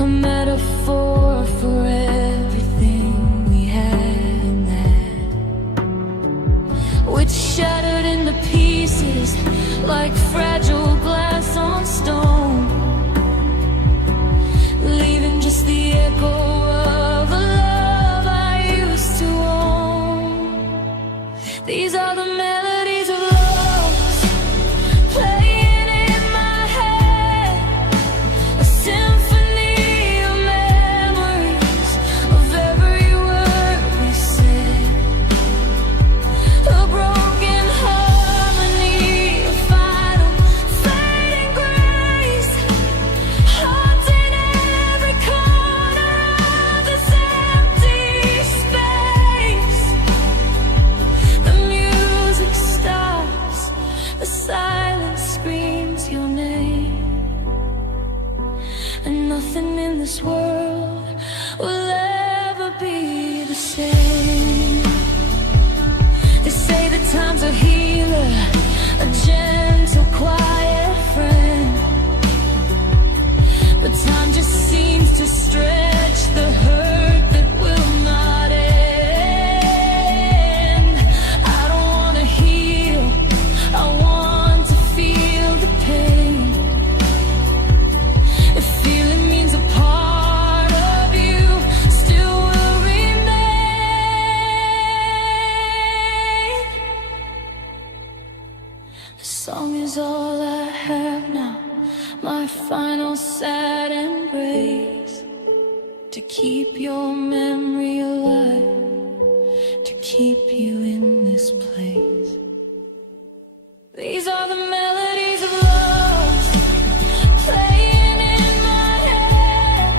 a metaphor for everything we had, which shattered into pieces like fragile glass on stone, leaving just the echo of a love I used to own. These are the melodies of love playing in my head, a symphony of memories of every word we said, a broken harmony, a final fading grace, haunting every corner of this empty space. The music stops, the silence screams your name, and nothing in this world will ever be the same. They say that time's a healer, a gentle, quiet friend, but time just seems to stretch the hurt that will not end. I don't want to heal, I want to feel the pain. If feeling means a part of you still will remain. The song is all I have now, my final sad embrace, to keep your memory alive, to keep you in this place. These are the melodies of love playing in my head,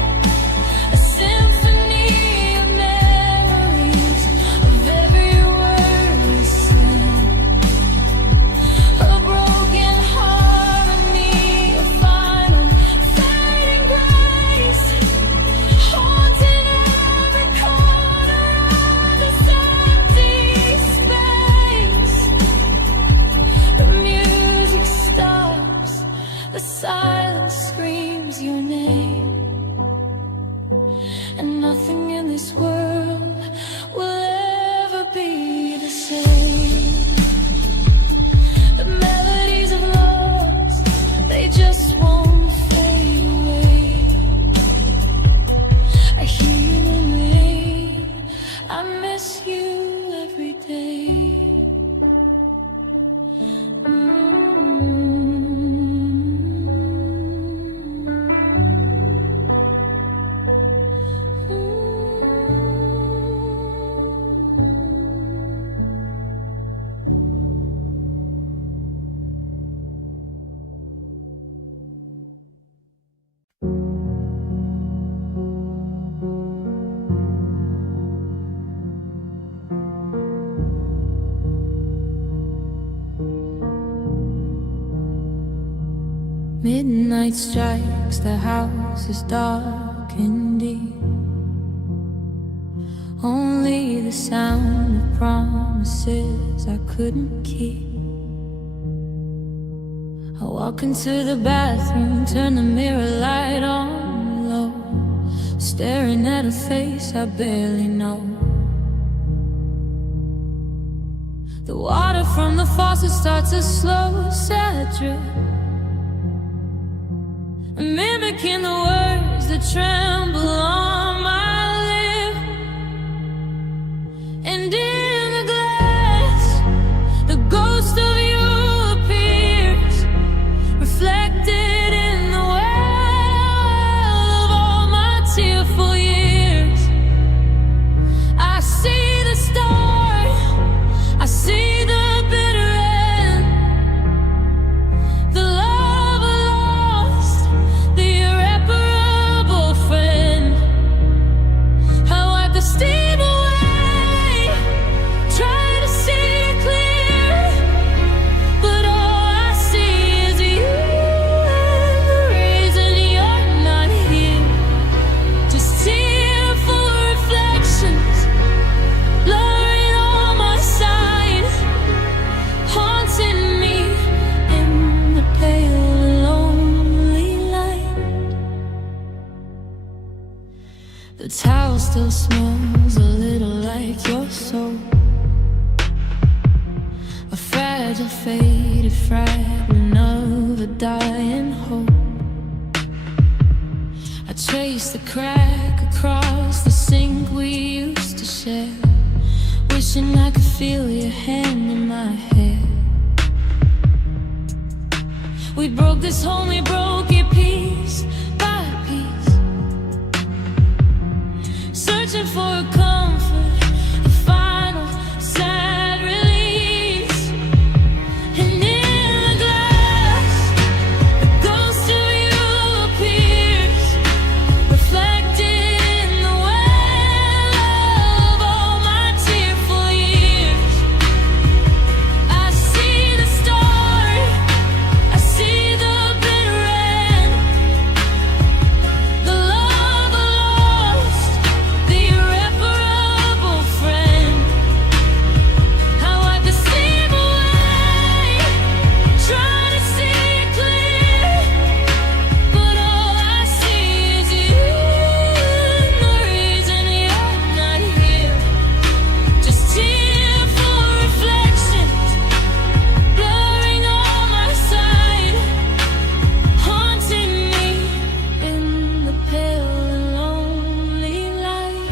a symphony of memories of every word we said, a broken harmony, a final fading grace, haunting every corner of this empty space. The music stops, the silence screams your name, and nothing in this world will ever be the same. The melodies of love, they just won't fade away. I hear you in the rain, I miss you every day. Midnight strikes, the house is dark and deep. Only the sound of promises I couldn't keep. I walk into the bathroom, turn the mirror light on low, staring at a face I barely know. The water from the faucet starts a slow, sad drip, mimicking the words that tremble on my lip. And in the glass, the ghost of you appears, reflected in the well of all my tearful years. I see the start, I see the bitter end, the love lost, the irreparable friend. The towel still smells a little like your soul, a fragile, faded fragment of a dying hope. I trace the crack across the sink we used to share, wishing I could feel your hand in my hair. We broke this home, we broke it piece by piece, searching for a comfort, a final sad release. And in the glass, the ghost of you appears, reflected in the well of all my tearful years. I see the start, I see the bitter end, the love lost, the irreparable friend. How I deceive away, try to see it clear, but all I see is you, and the reason you're not here. Just tearful reflections, blurring on my side, haunting me in the pale and lonely light.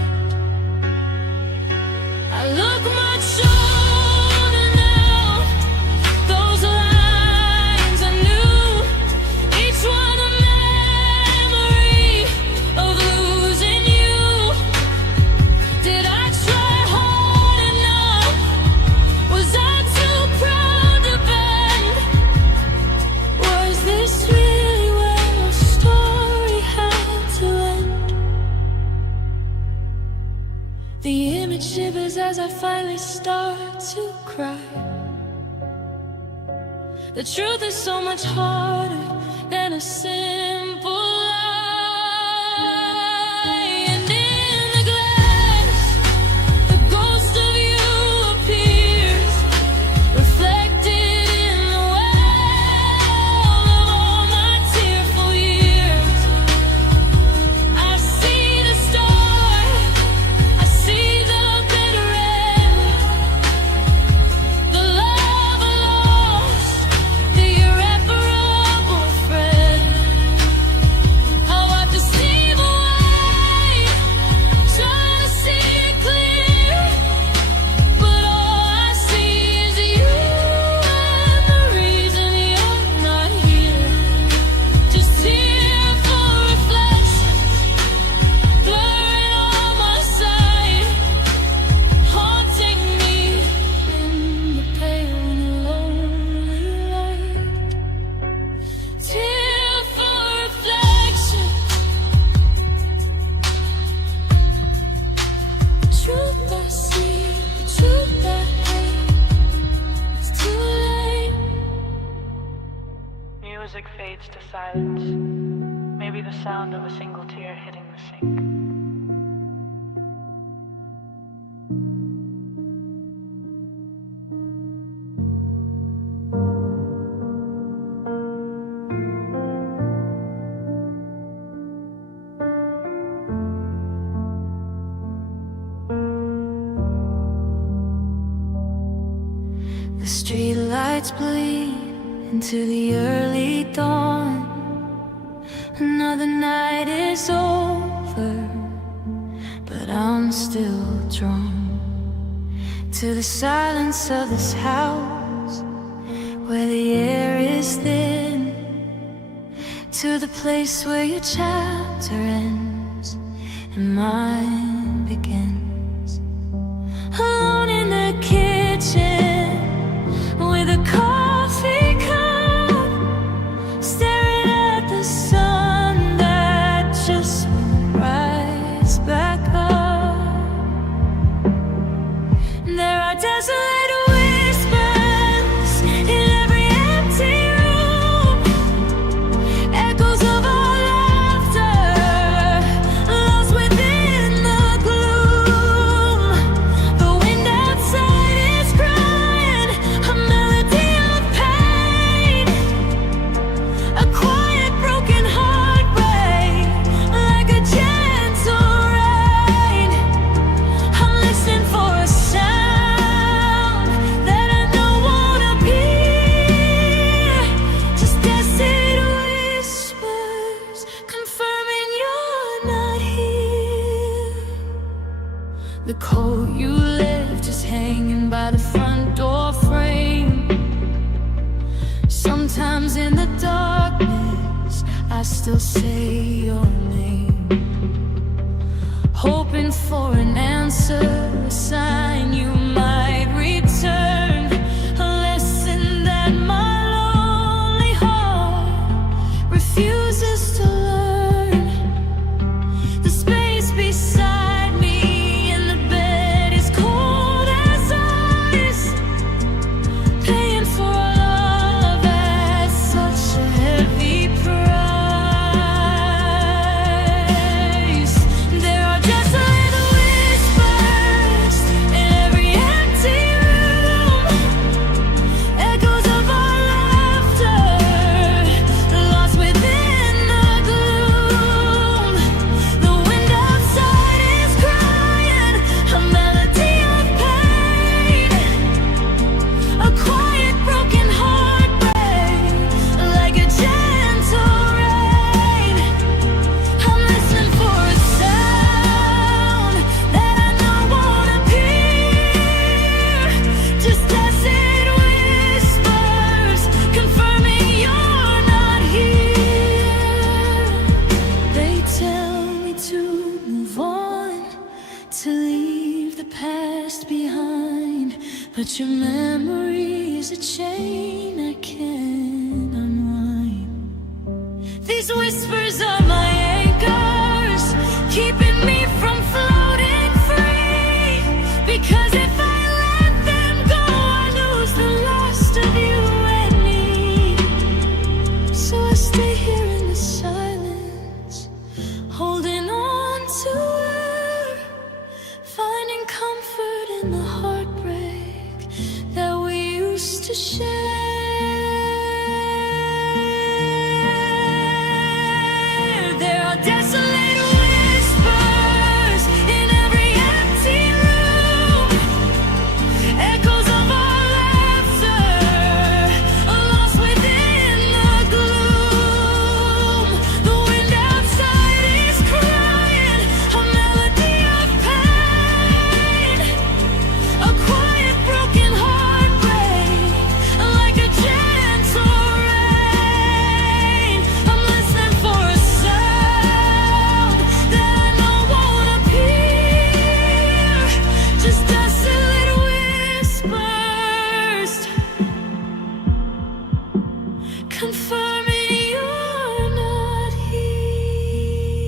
I look much older now, those lines I knew, each one a memory of losing you. Did I try hard enough? Was I too proud to bend? Was this really where our story had to end? The image shivers as I finally start to cry. The truth is so much harder than a simple lie. And in the glass, the ghost of you appears, reflected in the well of all my tearful years. I see the start, I see the bitter end, the love lost, the irreparable friend. How I deceive away, try to see it clear, but all I see is you, and the reason you're not here. Just tearful reflections, blurring on my side, haunting me in the pale and lonely light. Tearful reflections, truth I see, the truth I hate. It's too late. Music fades to silence, maybe the sound of a single tear hitting the sink. The street lights bleed into the early dawn. Another night is over, but I'm still drawn to the silence of this house, where the air is thin, to the place where your chapter ends and mine begins. Alone in the kitchen with a coffee cup, staring at the sun that just won't rise back up. There are desolate whispers in every empty room, echoes of our laughter lost within the The coat you left just hanging by the front door frame. Sometimes in the darkness I still say your name, hoping for an answer, a sign you might return. A lesson that my lonely heart refuses to learn. The space beside me in the bed is cold as ice, paying for a love at such a heavy price. There are just little whispers in every empty room, echoes of our laughter lost within the gloom. The wind outside is crying a melody of pain, a quiet broken heartbreak like a gentle rain. I'm listening for a sound that I know won't appear, just as it whispers, confirming you're not here. They tell me to move on, to leave the past behind, but your memory's a chain I can't unwind. These whispers are my anchors, keeping me from floating free. Because if I let them go, I lose the last of you and me. So I stay here in the silence, holding on to her, finding comfort in the heartbreak that we used to share. There are desolate whispers in every empty room, echoes of our laughter lost within the gloom. The wind outside is crying a melody of pain, a quiet broken heartbreak like a gentle rain. I'm listening for a sound that I know won't appear, just desolate whispers, confirming you're not here.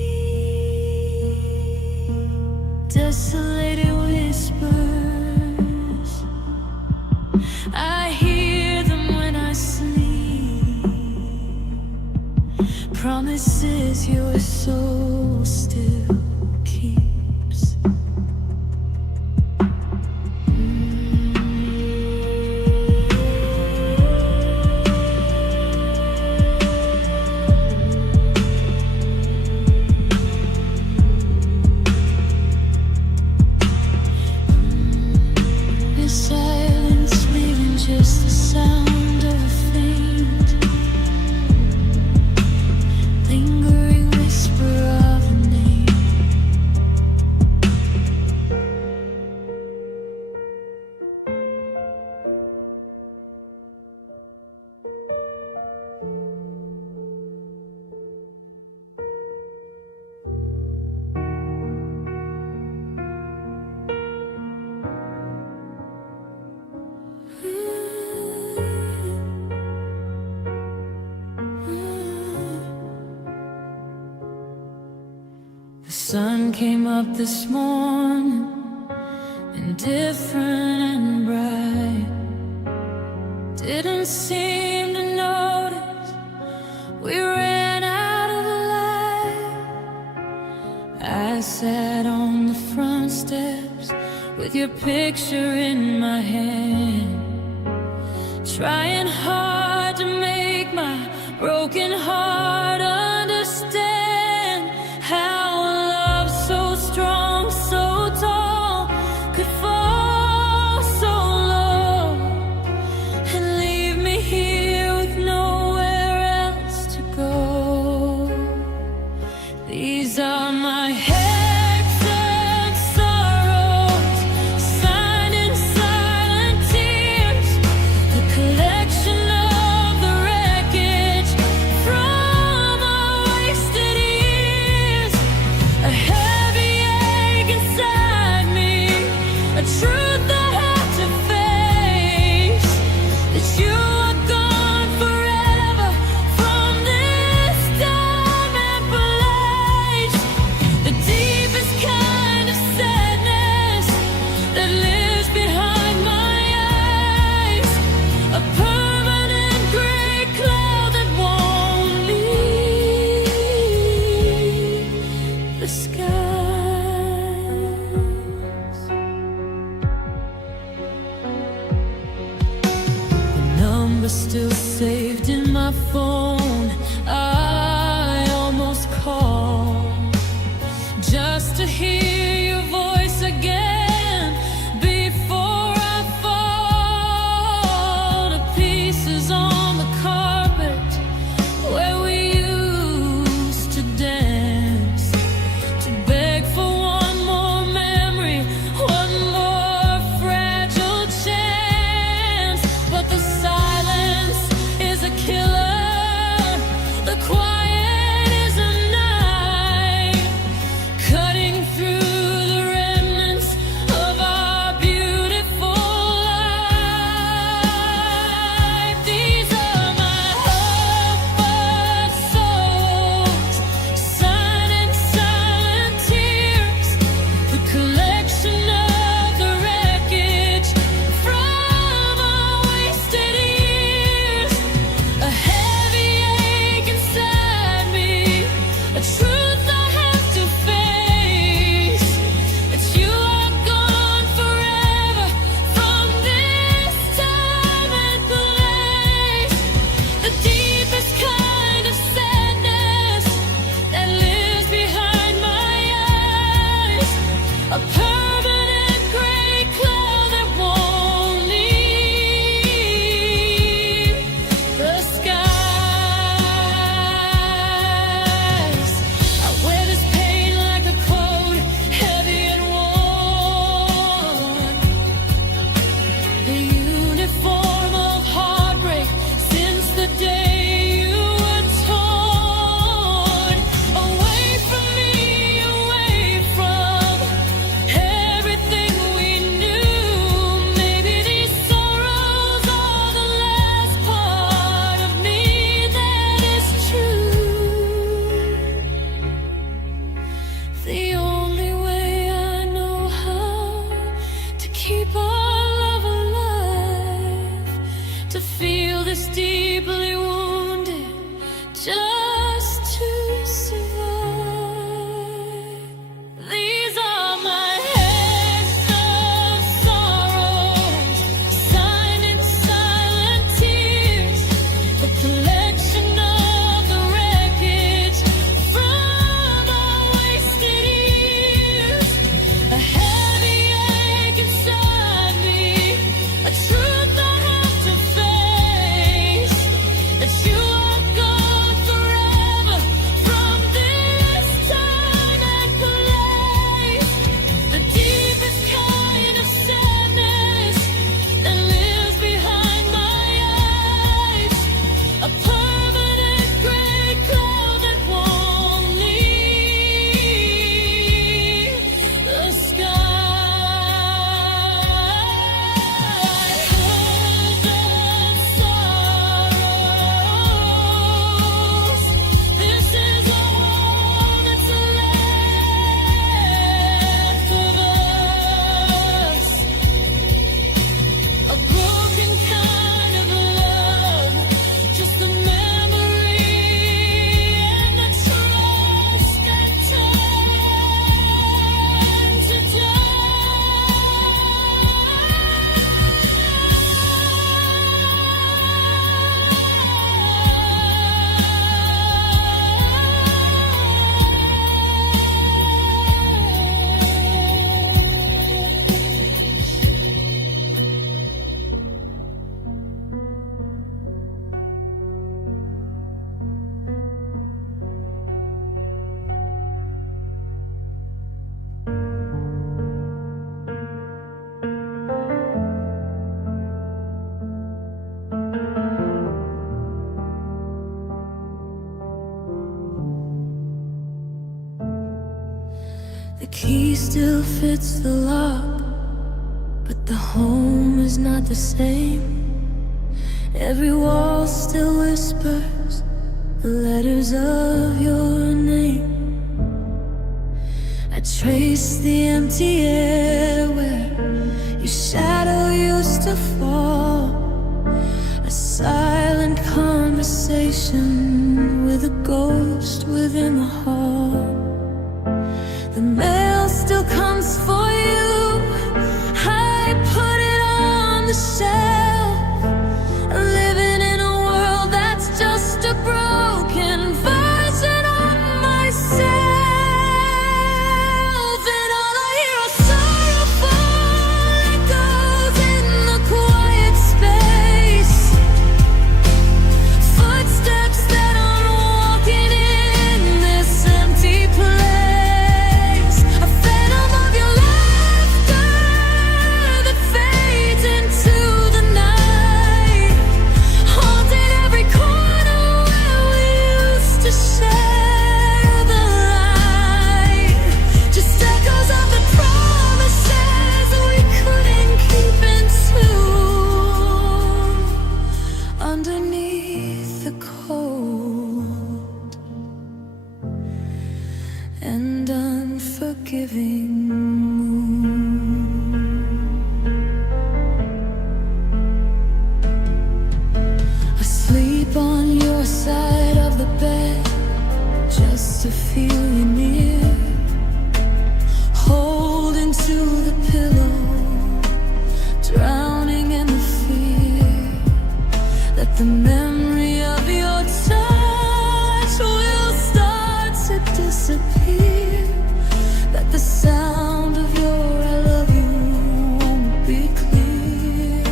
Desolate whispers, I hear them when I sleep, promises your soul still keeps. The silence leaving just the sound of a faint, lingering whisper of a name. The sun came up this morning, indifferent and bright. Didn't seem to notice we ran out of light. I sat on the front steps with your picture in my hand, trying hard to make my broken heart understand how a love so strong, so tall, could fall so low and leave me here with nowhere else to go. These are my hexed sorrows. the skies. The number's still saved in my phone. I almost call just to hear your voice again before I fall to pieces on the carpet where we used to dance, to beg for one more memory, one more fragile chance. But the silence is a killer, the quiet is a knife, cutting through the remnants of our beautiful life. These are my heartfelt souls, signing silent tears, the collection of the wreckage from our wasted years. A heavy ache inside me, a truth I have to face. It's you are gone forever from this time and place. The deepest kind of sadness that lives behind my eyes, a permanent gray cloud that won't leave the skies. I wear this pain like a coat, heavy and worn, the uniform of heartbreak since the day you were torn. Away from me, away from everything we knew. Maybe these sorrows are the last part of me that is true. The only way I know how to keep our love alive, to feel this deeply wounded, just to survive. These are my hands of sorrows, signed in silent tears, the collection of the wreckage from our wasted years. A heavy ache inside me, a truth I have to face. That you are gone forever from this time and place. The deepest kind of sadness that lives behind my eyes, a permanent gray cloud that won't leave the sky. Heartfelt sorrows, this is all that's left of us. A broken kind of love, just a memory and the trust that turned to The key still fits the lock, but the home is not the same. Every wall still whispers the letters of your name. I trace the empty air where your shadow used to fall. A silent conversation with a ghost within the heart. The mail still comes for you. I put it on the shelf, living in a world that's just a broken version of myself. And all I hear are sorrowful echoes in the quiet space, footsteps that aren't walking in this empty place, a phantom of your laughter that fades into the night, haunting every corner where we used to share the light. Just echoes of the promises we couldn't keep into, underneath the cold and unforgiving moon. Asleep on your side of the bed, just to feel you near, holding to the pillow, drowning in the fear that the memory of your touch will start to disappear, that the sound of your I love you won't be clear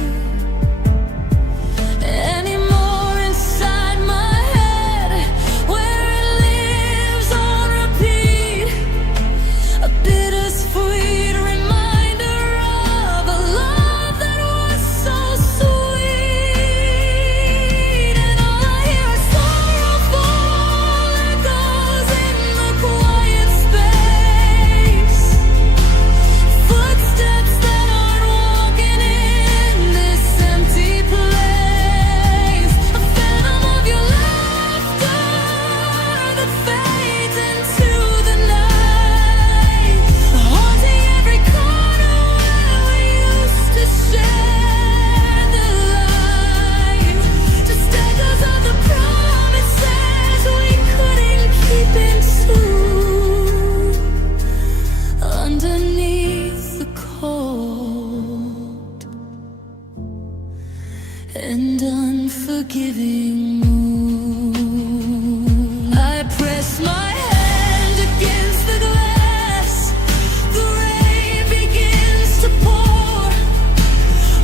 anymore inside my head, where it lives on repeat, a bittersweet reminder of a love that was so sweet. And all I hear are sorrowful echoes in the quiet space, footsteps that aren't walking in this empty place, a phantom of your laughter that fades into the night, haunting every corner where we used to share the light. Just echoes of the promises we couldn't keep into, underneath the cold and unforgiving moon. I press my hand against the glass, the rain begins to pour,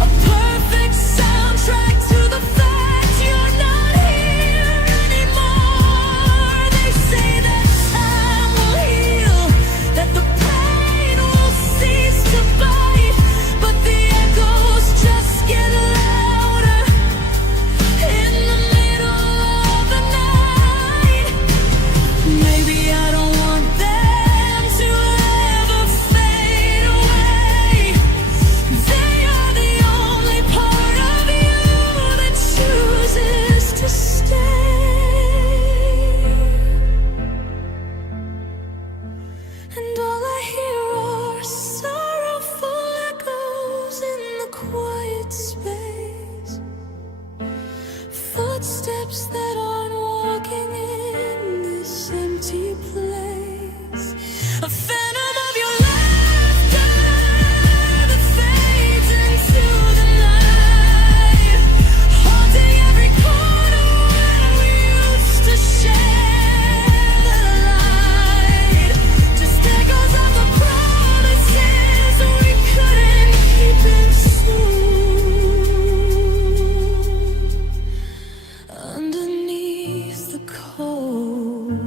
a perfect soundtrack to the fact you're not here anymore. They say that time will heal, that the pain will cease to bite, but the echoes just get louder in the middle of the night. Maybe I don't want them to ever fade away. They are the only part of you that chooses to stay. And all I hear are sorrowful echoes in the quiet space, footsteps that aren't walking in this empty place, a phantom of your laughter that fades into the night, haunting every corner where we used to share the light. Just echoes of the promises we couldn't keep into, underneath the cold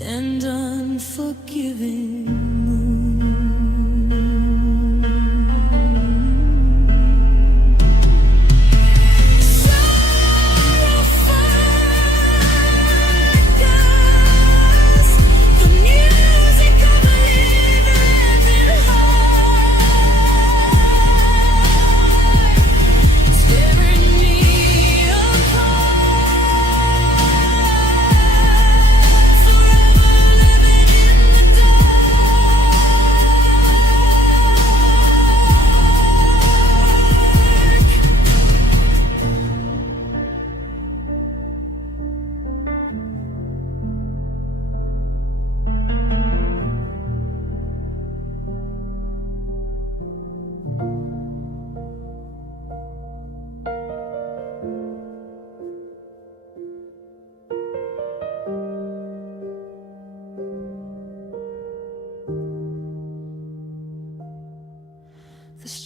and unforgiving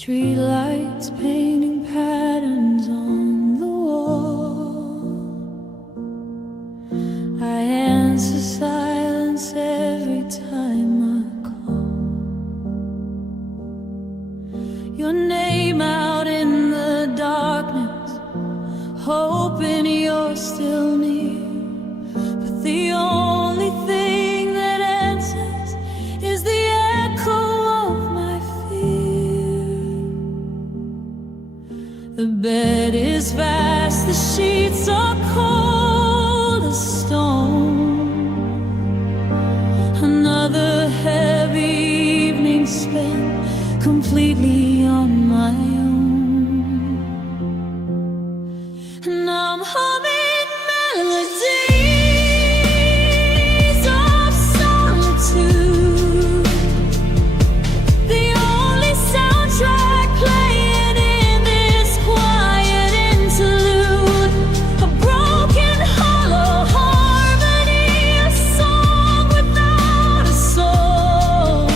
Streetlights painting patterns on the wall. I answer silence every time I call. Your name out in the darkness, hoping you're still near. But the only thing that answers is the echo of my fear. The bed is vast, the sheets are cold as stone. Another heavy evening spent completely on my own. And I'm humming melodies of solitude, the only soundtrack playing in this quiet interlude. A broken hollow harmony, a song without a soul,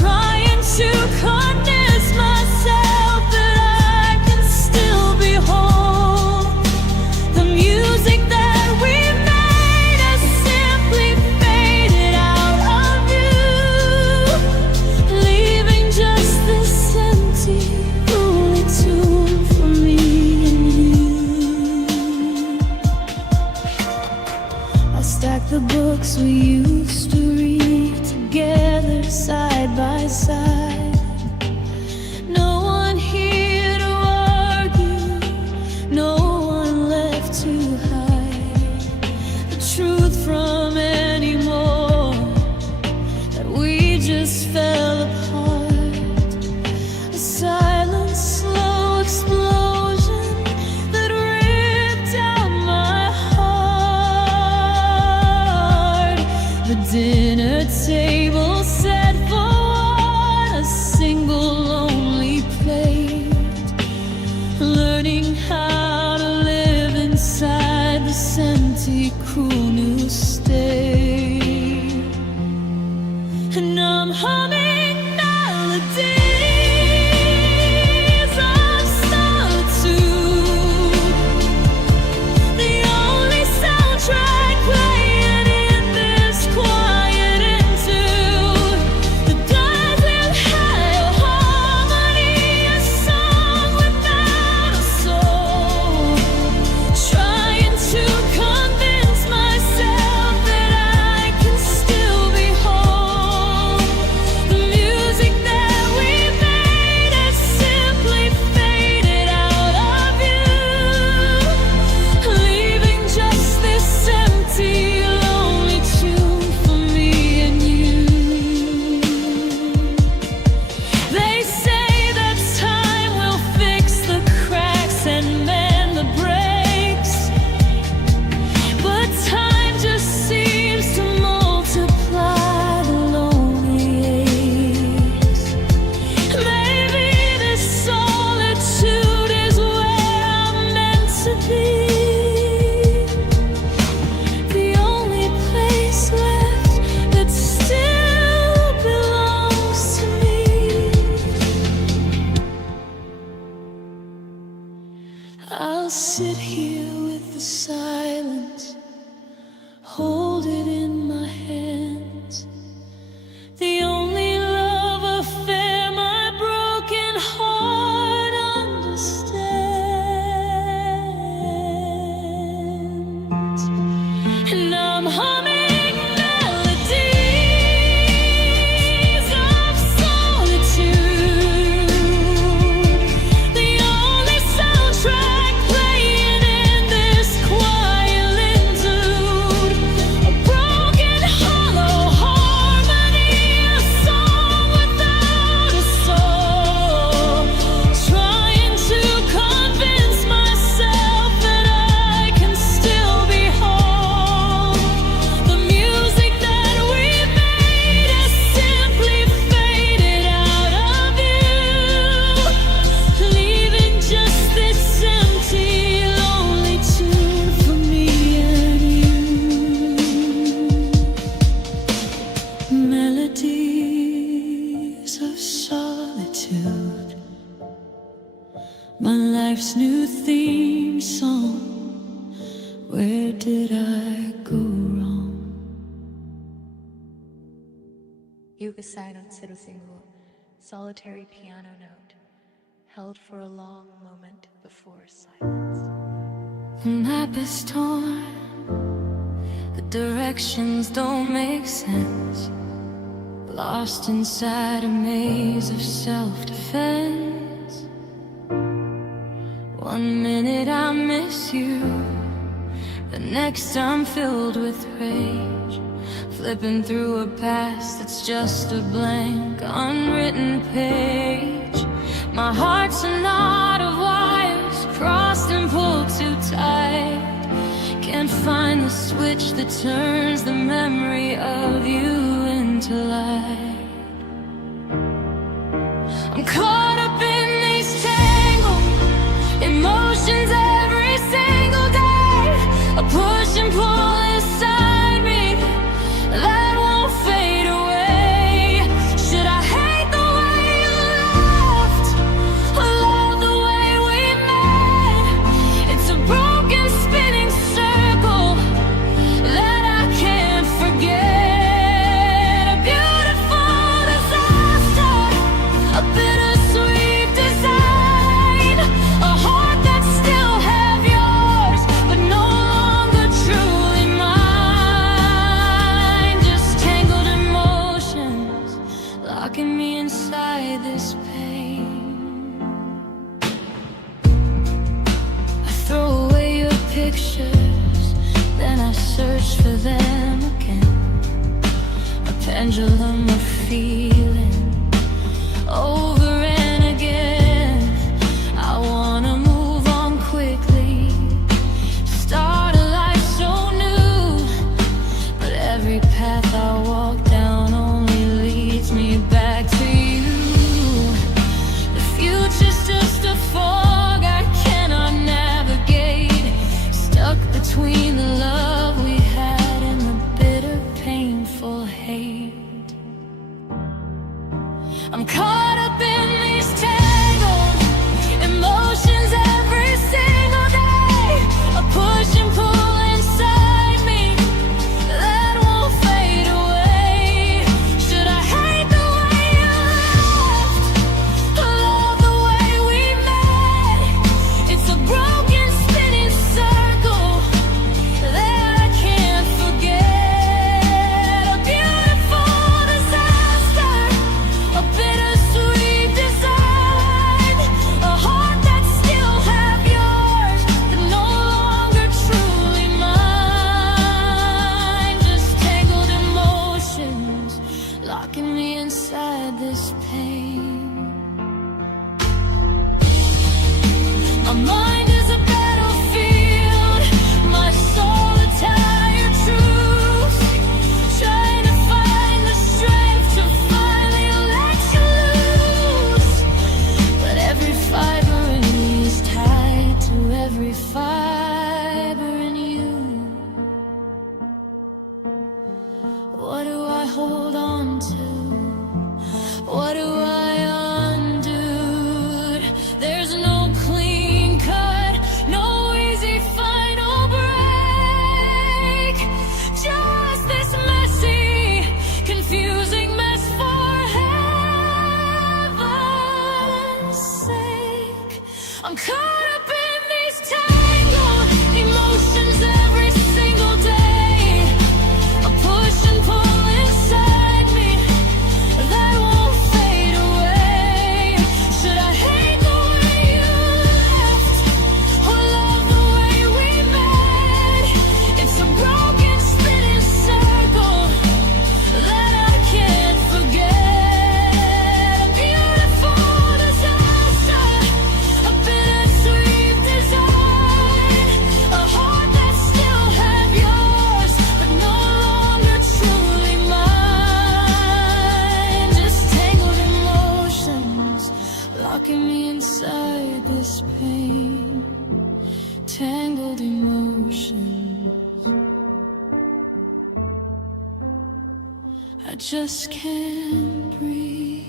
trying to convince myself that I can still behold the music that we made has simply faded out of view, leaving just this empty, lonely tune for me and you. I stack the books we used to read together side by side. No one here to argue, no one left to hide the truth from anymore, that we just fell apart. A silent, slow explosion that ripped out my heart. The dinner table set for one, a single lonely plate, learning how to live inside this empty, cruel new state. And I'm humming melodies of solitude, the only soundtrack playing in this quiet interlude. The dive with higher harmony, a song without a soul, trying to convince myself that I can still behold the Yuga silence single, solitary piano note, held for a long moment before silence. The map is torn, the directions don't make sense. Lost inside a maze of self-defense. One minute I miss you, the next I'm filled with rage. Flipping through a past that's just a blank, unwritten page. My heart's a knot of wires, crossed and pulled too tight. Can't find the switch that turns the memory of you into light. I'm caught up in these tangled emotions every single day. A push and pull inside me that won't fade away. Should I hate the way you left, or love the way we met? It's a broken spinning circle that I can't forget. A beautiful disaster, a bittersweet design, a heart that still have yours, but no longer truly mine. Just tangled emotions, locking me inside this pain. I throw away your pictures, then I search for them again. A pendulum of feeling, over and again. I wanna move on quickly, start a life so new, but every path I walk down only leads me back to you. The future's just a fog I cannot navigate, stuck between the love we had and the bitter, painful hate. I'm caught up in these tangled emotions every single day. A push and pull inside me that won't fade away. Should I hate the way you left, or love the way we met? It's a broken spinning circle that I can't forget. A beautiful disaster, a bittersweet design, a heart that still have yours, but no longer truly mine. Just tangled emotions, locking me inside this pain. My mind is a battlefield, my soul a tired truth, trying to find the strength to finally let you loose. But every fiber in me is tied to every fiber in you. What do I hold on to? What do I undo? There's no clean cut, no easy final break. Just this messy, confusing mess for heaven's sake. I'm caught up in these tangled emotions every single day. A push and pull inside me that won't fade away. Should I hate the way you left, or love the way we met? It's a broken spinning circle that I can't forget. A beautiful disaster, a bittersweet design, a heart that still have yours, but no longer truly mine. Just tangled emotions, locking me inside this pain. Tangled emotions, I just can't breathe.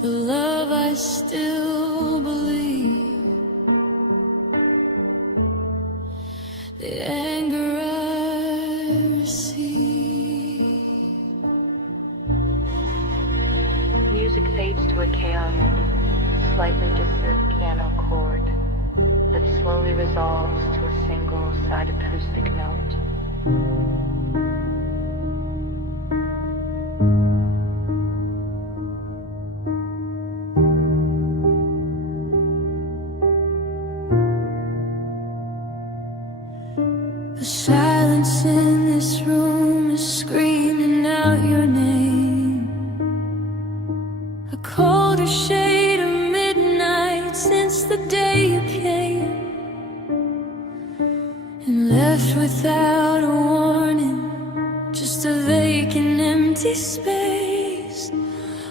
The love I still believe, the anger I receive. into a chaotic, slightly distant piano chord that slowly resolves to a single side acoustic note. The silence in this room is screaming out your name. A colder shade of midnight since the day you came, and left without a warning, just a vacant empty space,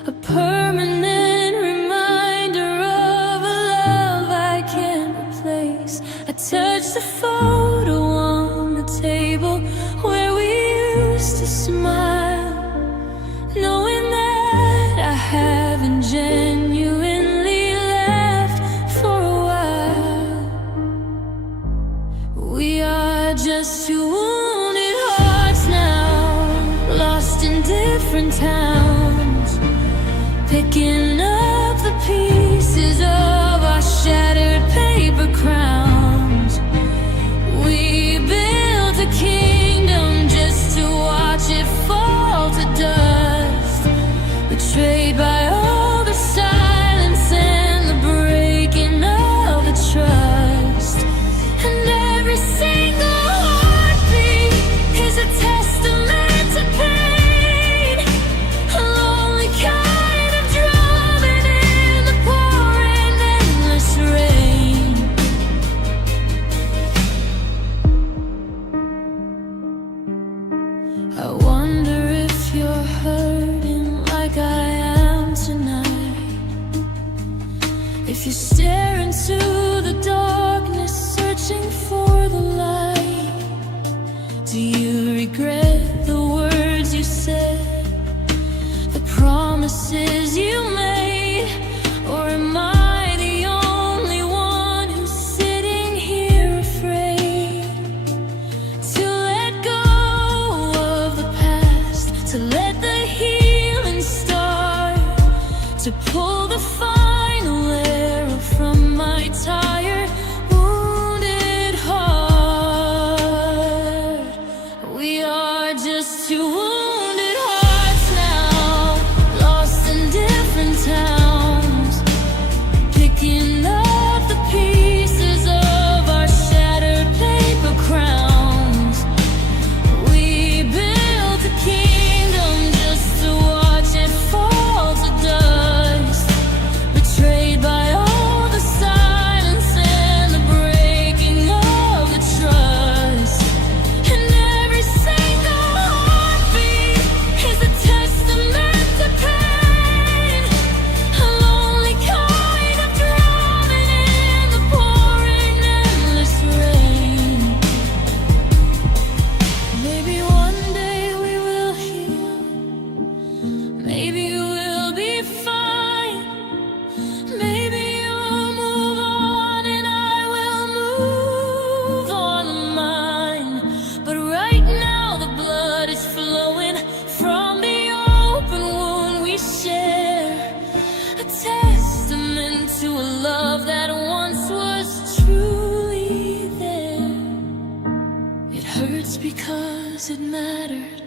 a permanent reminder of a love I can't replace. I touched the photo on the table where we used to smile, knowing that I haven't genuinely laughed for a while. We are just two wounded hearts now, lost in different towns, picking up the pieces of our shattered paper crowns. We built a kingdom just to watch it fall to dust, betrayed by all the silence and the breaking of the trust. And every single heartbeat is a testament to pain, a lonely kind of drumming in the pouring endless rain. I wonder if you're hurting like I am tonight, if you stare into the darkness searching for the light. Do you regret the words you said, the promises you made, or am I the only one who's sitting here afraid to let go of the past, to let the healing start, to pull the final arrow from my tired, wounded heart? We are just two wounded hearts now, lost in different towns, picking up the pieces of our shattered paper crowns. We built a kingdom just to watch it fall to dust, betrayed by all the silence and the breaking of the trust. And every single heartbeat is a testament to pain, a lonely kind of drumming in the pouring endless rain. Maybe one day we will heal, maybe we'll be fine, maybe you'll move on and I will move on mine. But right now the blood is flowing from the open wound we share, a testament to a love that once was truly there. It hurts because it mattered,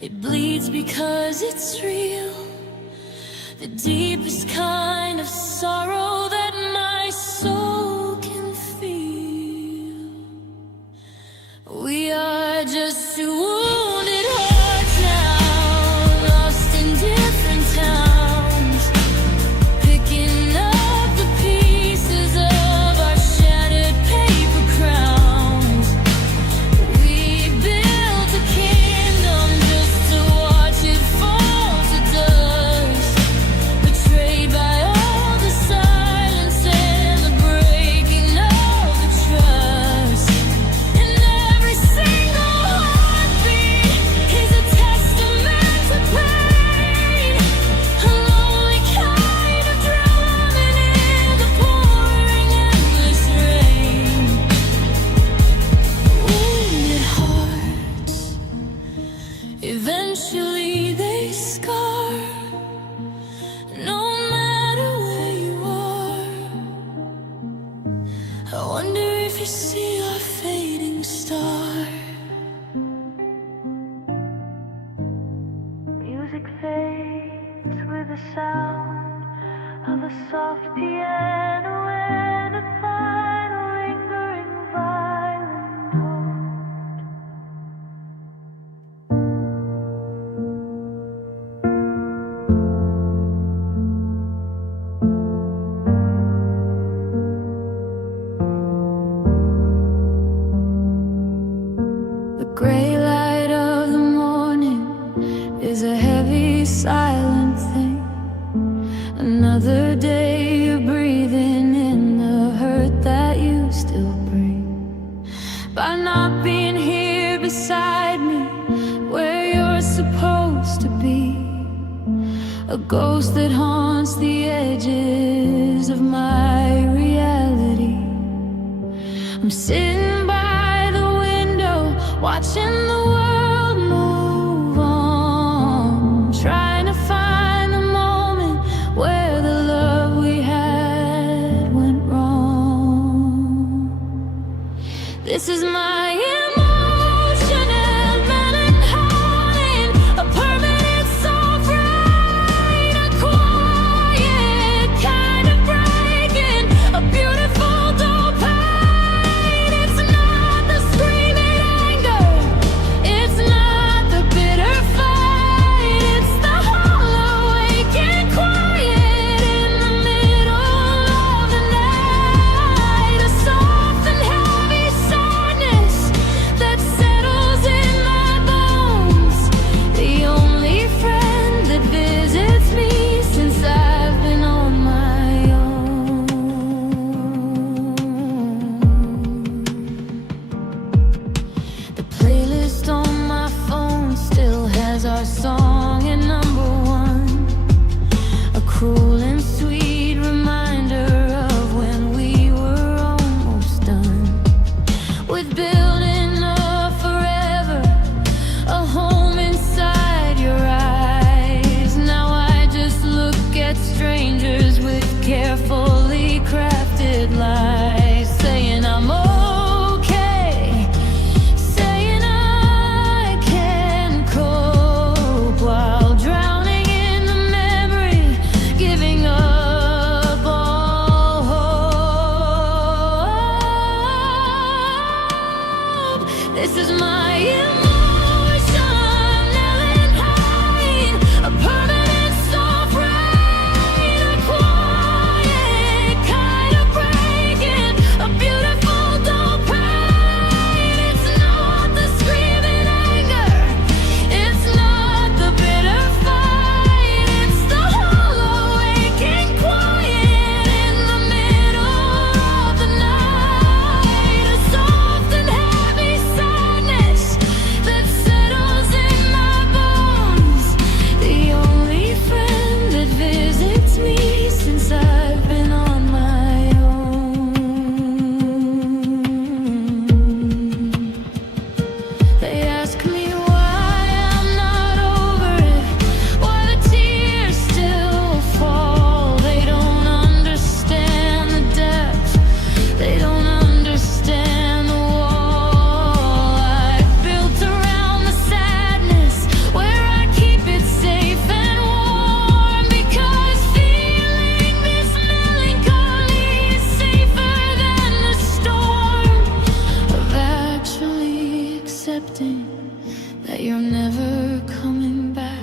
it bleeds because it's real, the deepest kind of sorrow that my soul can feel. We are just two wounded hearts now, lost in different towns, picking up the pieces of our shattered paper crowns. We built a kingdom just to watch it fall to dust, betrayed by all the silence and the breaking of the trust. And every single heartbeat Gray light of the morning is a heavy, silent thing. Another day you're breathing in the hurt that you still bring. By not being here beside me, where you're supposed to be, a ghost that haunts the edges of my reality. I'm sitting by the window, watching the world move on, trying to find the moment where the love we had went wrong. This is my emotional melancholy, a permanent soft rain, a quiet kind of breaking, a beautiful dull pain. It's not the screaming anger, it's not the bitter fight, it's the hollow aching quiet in the middle of the night. A soft and heavy sadness that settles in my bones, the only friend that visits me since I've been on my own. The playlist on my phone still has our song at number one, a cruel and sweet reminder of when we were almost done with building up forever, a home inside your eyes. Now I just look at strangers with carefully crafted lies, saying I'm okay, saying I can cope, while drowning in the memory, giving up all hope. This is my emotion, melancholy, a permanent soft rain, a quiet kind of breaking, a beautiful dull pain. It's not the screaming anger, it's not the bitter fight, it's the hollow aching quiet in the middle of the night. A soft and heavy sadness that settles in my bones, the only friend that visits me since I've been on my own. They ask me why I'm not over it, why the tears still fall. They don't understand the depth, they don't understand the wall I've built around the sadness, where I keep it safe and warm. Because feeling this melancholy is safer than the storm of actually accepting that you're never coming back.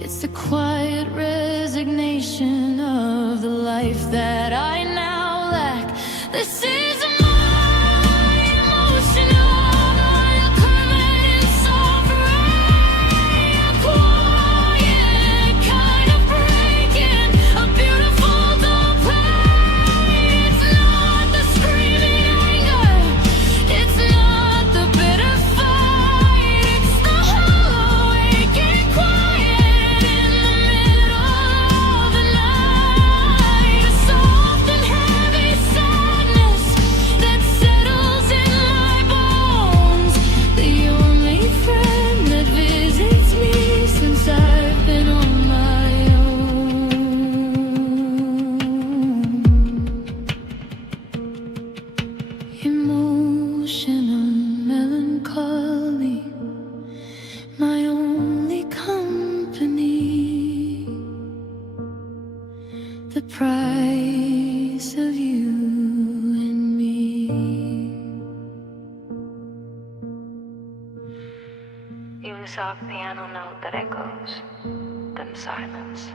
It's the quiet resignation of the life that I now lack. This is my emotional, permanent soft rain, a quiet kind of breaking, a beautiful dull pain. It's not the screaming anger, it's not the bitter fight, it's the hollow aching quiet in the middle of the night. A soft and heavy sadness that settles in my bones, the only friend that visits me since I've been on my own. Emotional melancholy, my only company, the price of you and me. Even the soft piano note that echoes, then silence.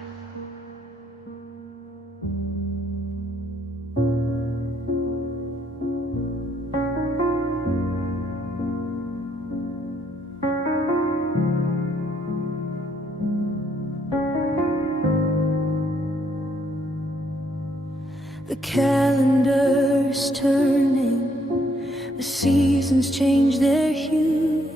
calendar's turning, the seasons change their hue,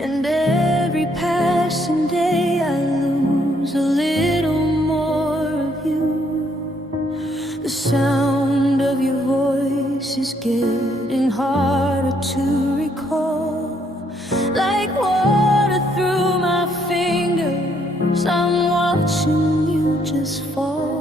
and every passing day I lose a little more of you. The sound of your voice is getting harder to recall, like water through my fingers. I'm watching you just fall.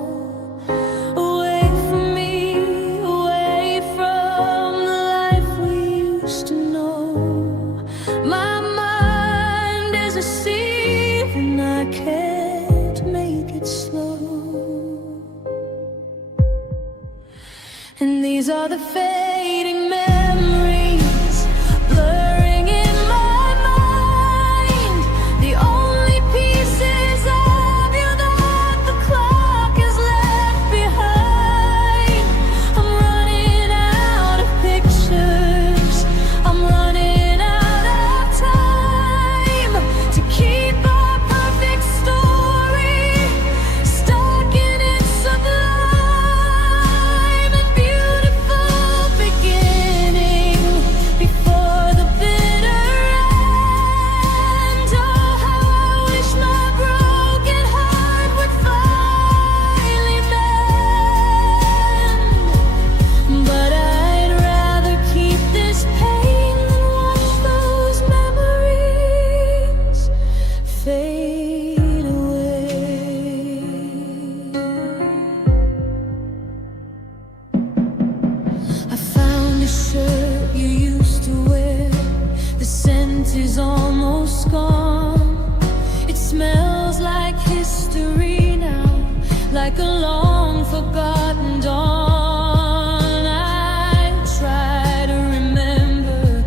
And these are the fading memories, blurring in my mind, the only pieces of you that the clock has left behind. I'm running out of pictures, I'm running out of time to keep our perfect story stuck in its sublime. Is almost gone. It smells like history now, like a long forgotten dawn. I try to remember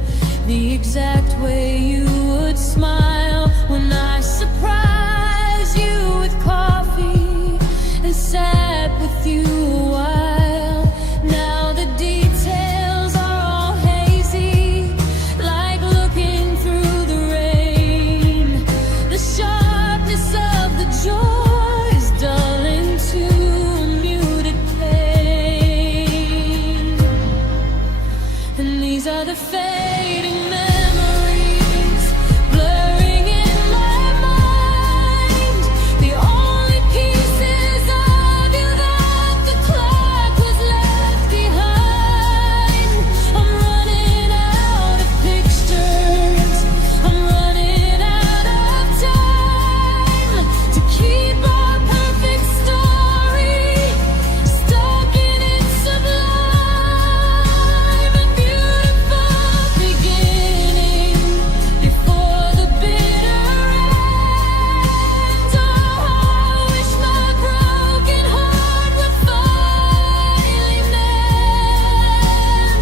the exact way you would smile when I surprised you with coffee and sat with you a while. Now the details are all hazy, like looking through the rain. The sharpness of the joy is dull into muted pain. And these are the fading memories, blurring in my mind, the only pieces of you that the clock was left behind. I'm running out of pictures, I'm running out of time to keep our perfect story stuck in its sublime and beautiful beginning before the bitter end. Oh, I wish my broken heart would finally mend,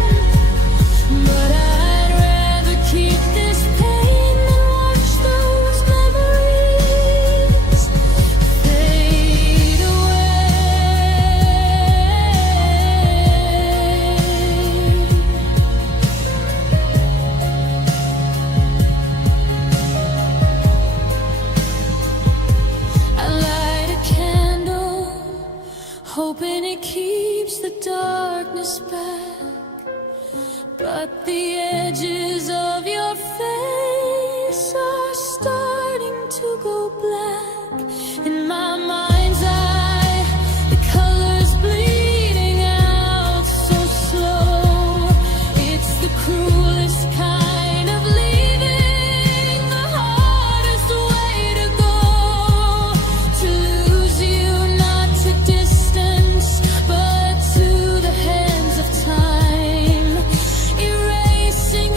but I'd rather keep this pain than watch those memories fade away. I light a candle, hoping it keeps the darkness back, but the edges of your face are starting to go black. In my mind's eye, the colors bleeding out so slow. It's the cruelest kind of leaving, the hardest way to go. To lose you, not to distance, but to the hands of time, erasing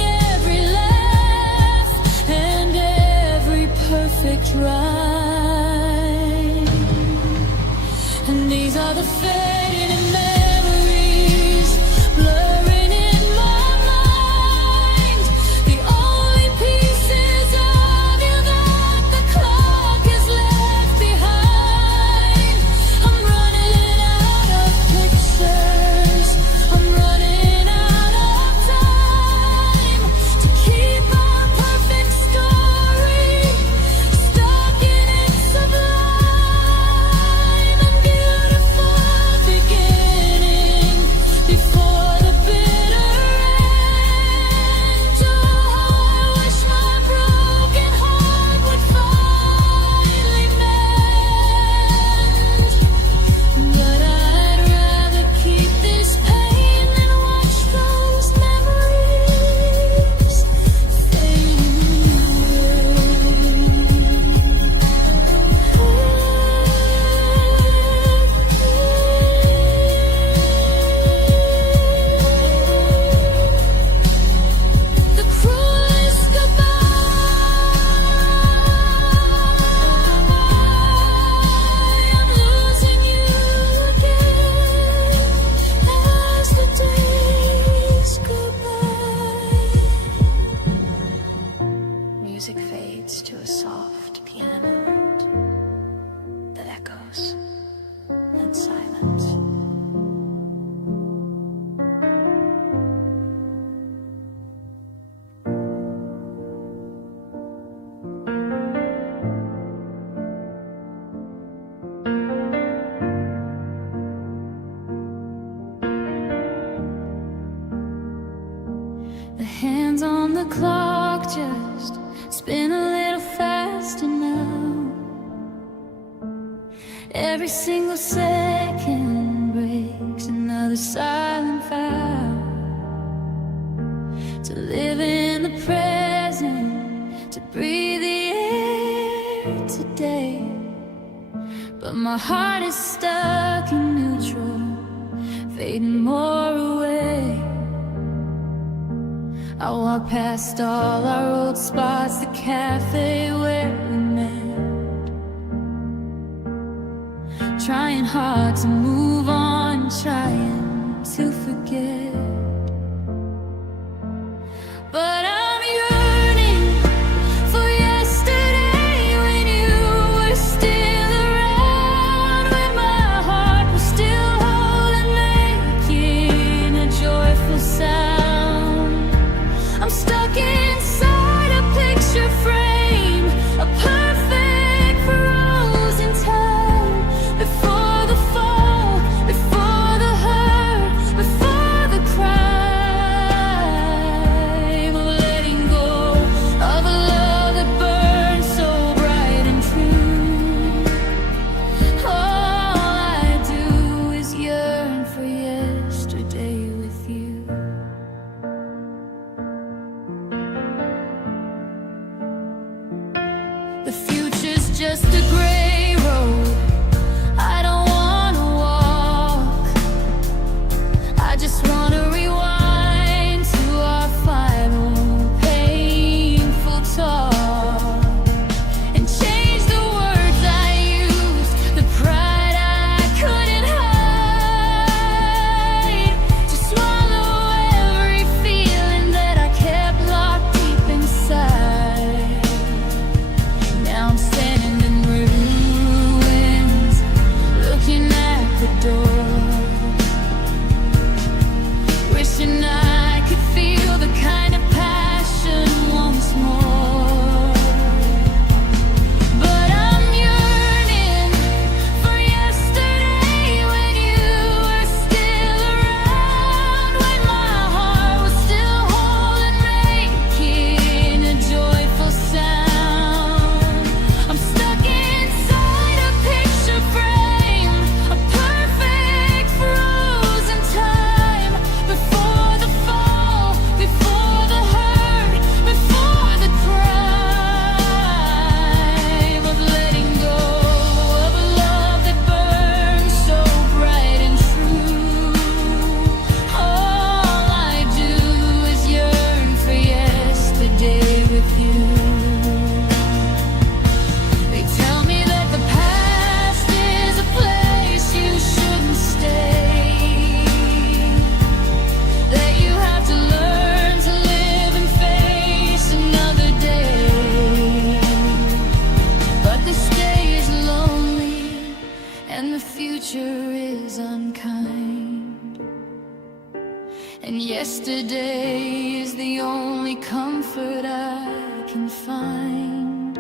the clock just spin a little faster now. Every single second breaks another silent vow to live in the present, to breathe the air today. But my heart is stuck in neutral, fading more away. I walk past all our old spots, the cafe where we met, trying hard to move on, trying to forget. But I'm yearning for yesterday, when you were still around, when my heart was still whole and making a joyful sound. I'm stuck inside a picture frame, a perfect frozen time, before the fall, before the hurt, before the crime of letting go of a love that burns so bright and true. All I do is yearn for yesterday with you. The future's just a gray road I don't wanna walk. I just wanna rewind to our final painful talk and change the words I used, the pride I couldn't hide, to swallow every feeling that I kept locked deep inside. Now I'm standing in ruins, looking at the door, wishing I could feel the kind of passion once more. But I'm yearning for yesterday, when you were still around, when my heart was still whole and making a joyful sound. I'm stuck inside a picture frame, a perfect frozen time, before the fall, before the hurt, before the crime of letting go of a love that burns so bright and true. All I do is yearn for yesterday with you. They tell me that the past is a place you shouldn't stay, that you have to learn to live and face another day. But this day is lonely and the future is unkind, and yesterday is the only comfort I can find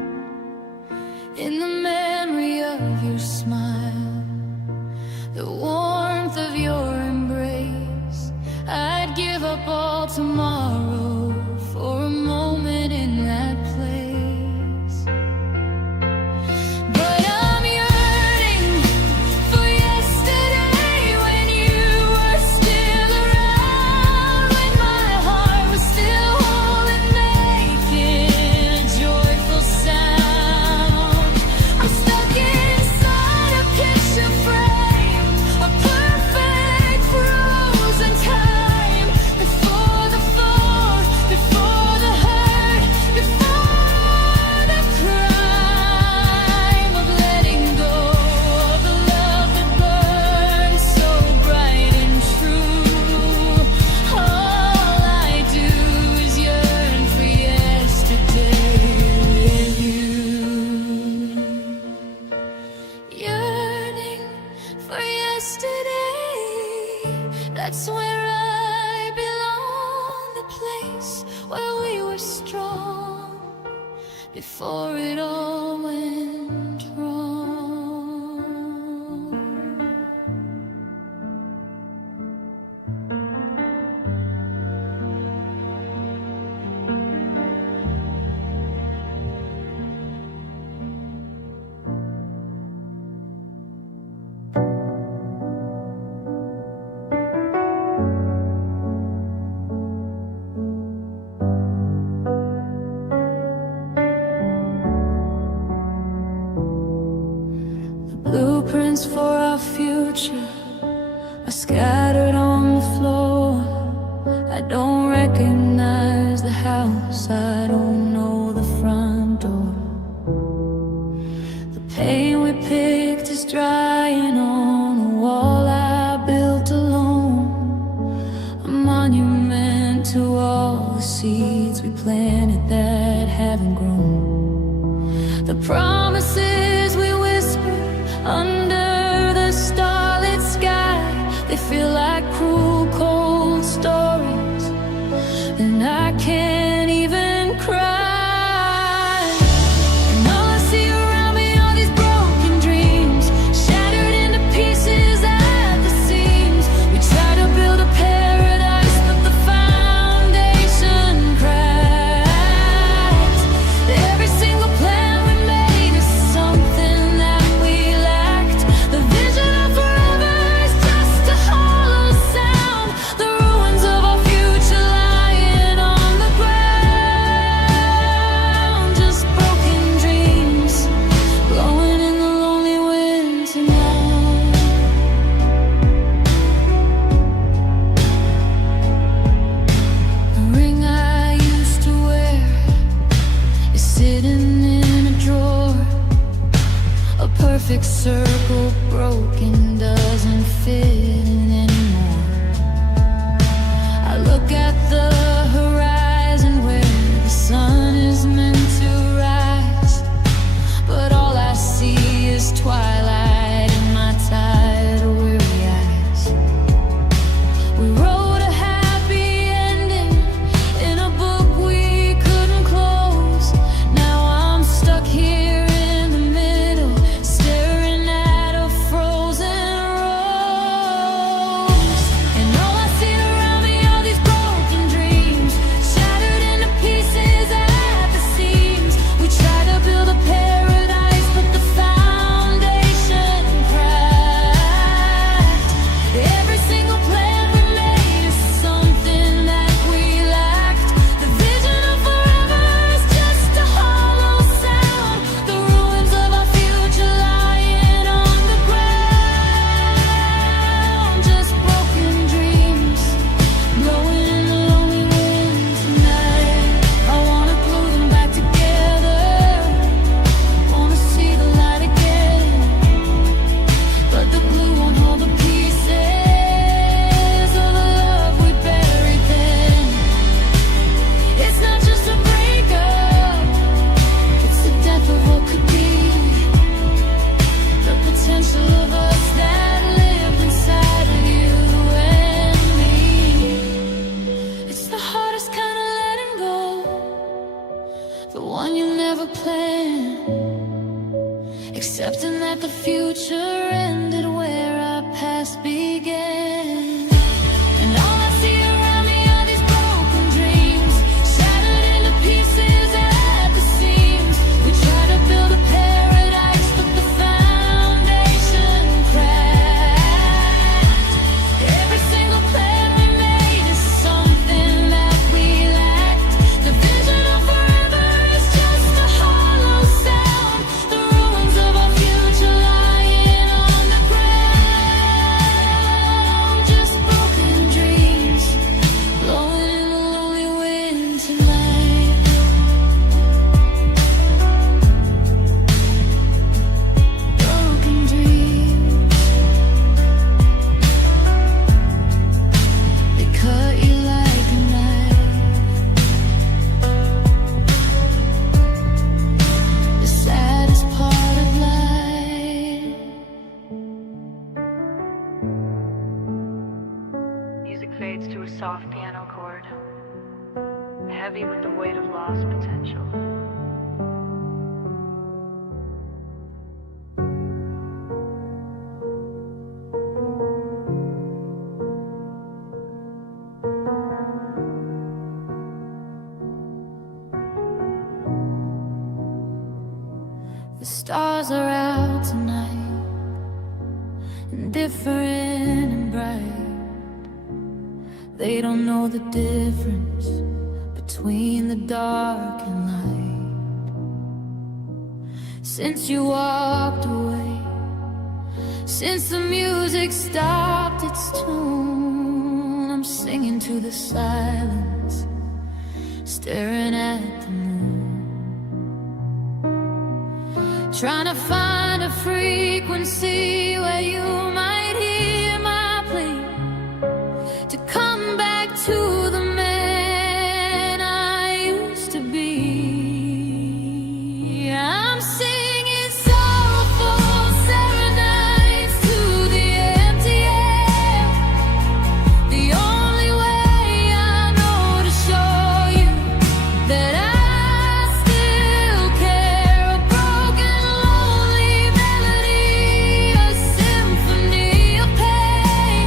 in the memory of your smile, the warmth of your embrace. I'd give up all tomorrow for a moment in that place. But I'm yearning for yesterday, when you were still around, when my heart was still whole and making a joyful sound. I'm stuck inside a picture frame, a perfect frozen time, before the fall, before the hurt, before the crime of letting go of a love that burns so bright and true. All I do is yearn for yesterday with you. Yearning for yesterday, that's where I belong, the place where we were strong before it all went wrong. future are scattered on the floor. I don't recognize the house, I don't know the front door. The pain we picked is drying on a wall I built alone, a monument to all the seeds we planted that haven't grown. The promises we whispered under the starlit sky, they feel like cruel, cold stories, and I can't even cry. And all I see around me are these broken dreams, shattered into pieces at the seams. We try to build a paradise, but the foundation cracks. Every single plan we made is something that we lacked. The vision of forever is just a hollow sound, the ruins of our future lying on the ground. Just broken dreams blowing in the lonely wind tonight. The ring I used to wear is sitting in a drawer, a perfect circle broken, doesn't fit in anymore. I look at the horizon where the sun is meant to rise, but all I see is twilight in my tired, weary eyes. We wrote a happy ending in a book we couldn't close. Now I'm stuck here in the middle, staring at a frozen rose. And all I see around me are these broken dreams, shattered into pieces at the seams. We try to build a paradise, but the foundation cracked. Every single plan we made is something that we lacked. The vision of forever is just a hollow sound, the ruins of our future lying on the ground. Just broken dreams blowing in the lonely wind tonight. I wanna glue them back together, wanna see the light again, but the glue won't hold the pieces of the love we buried then. It's not just a breakup, it's the death of what could be, the potential of us that lived inside of you and me. It's the hardest kind of letting go, the one you never planned, accepting that the future ended where our past began. And all I see around me are these broken dreams, shattered into pieces at the seams. We try to build a paradise, but the foundation cracked. Every single plan we made is something that we lacked. The vision of forever is just a hollow sound, the ruins of our future lying on the ground. Just broken dreams blowing in the lonely wind tonight. Broken dreams, they cut you like a knife. The saddest part of life. Music fades to a soft piano chord, heavy with the weight of lost potential. The stars are out tonight, indifferent and bright. They don't know the difference between the dark and light. Since you walked away, Since the music stopped its tune, I'm singing to the silence, staring at the moon, trying to find a frequency where you might hear my plea to come back to the man I used to be. I'm singing sorrowful serenades to the empty air. The only way I know to show you that I still care. A broken, lonely melody, a symphony of pain,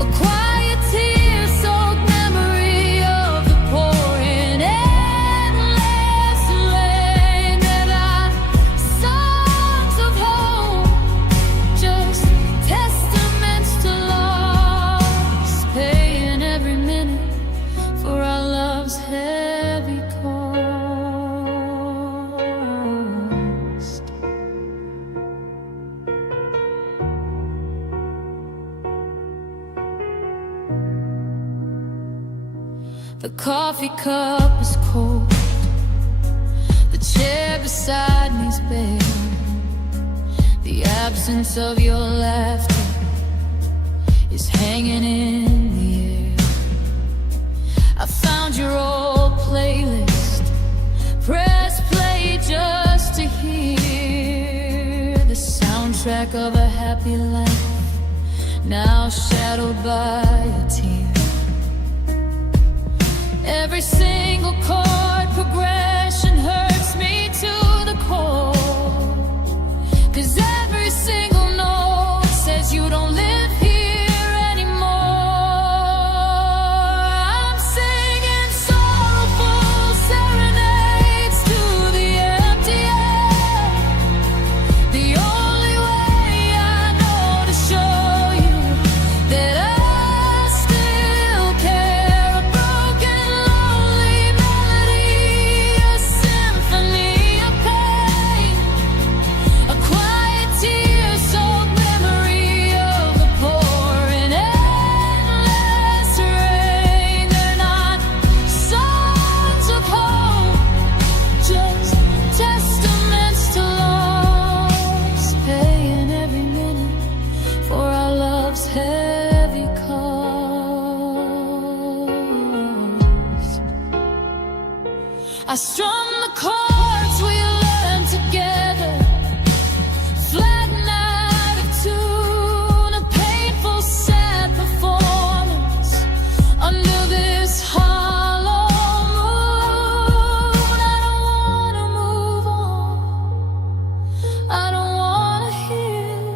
a quiet tear-soaked memory of the pouring endless rain. They're not songs of hope, just testaments to loss, paying every minute for our love's heavy cost. The coffee cup is cold, the chair beside me's bare. The absence of your laughter is hanging in the air. I found your old playlist, press play just to hear the soundtrack of a happy life, now shadowed by a tear. Every single chord progression hurts me to the core, 'cause every single note says you don't live here anymore. I'm singing sorrowful serenades to the empty air. The only way I know to show you that I still care. A broken, lonely melody, a symphony of pain, a quiet tear-soaked memory of the pouring endless rain. They're not songs of hope, just testaments to loss, paying every minute for our love's heavy cost. I strum the chords we learned together, flatten out of tune, a painful, sad performance under this hollow moon. I don't wanna move on, I don't wanna heal,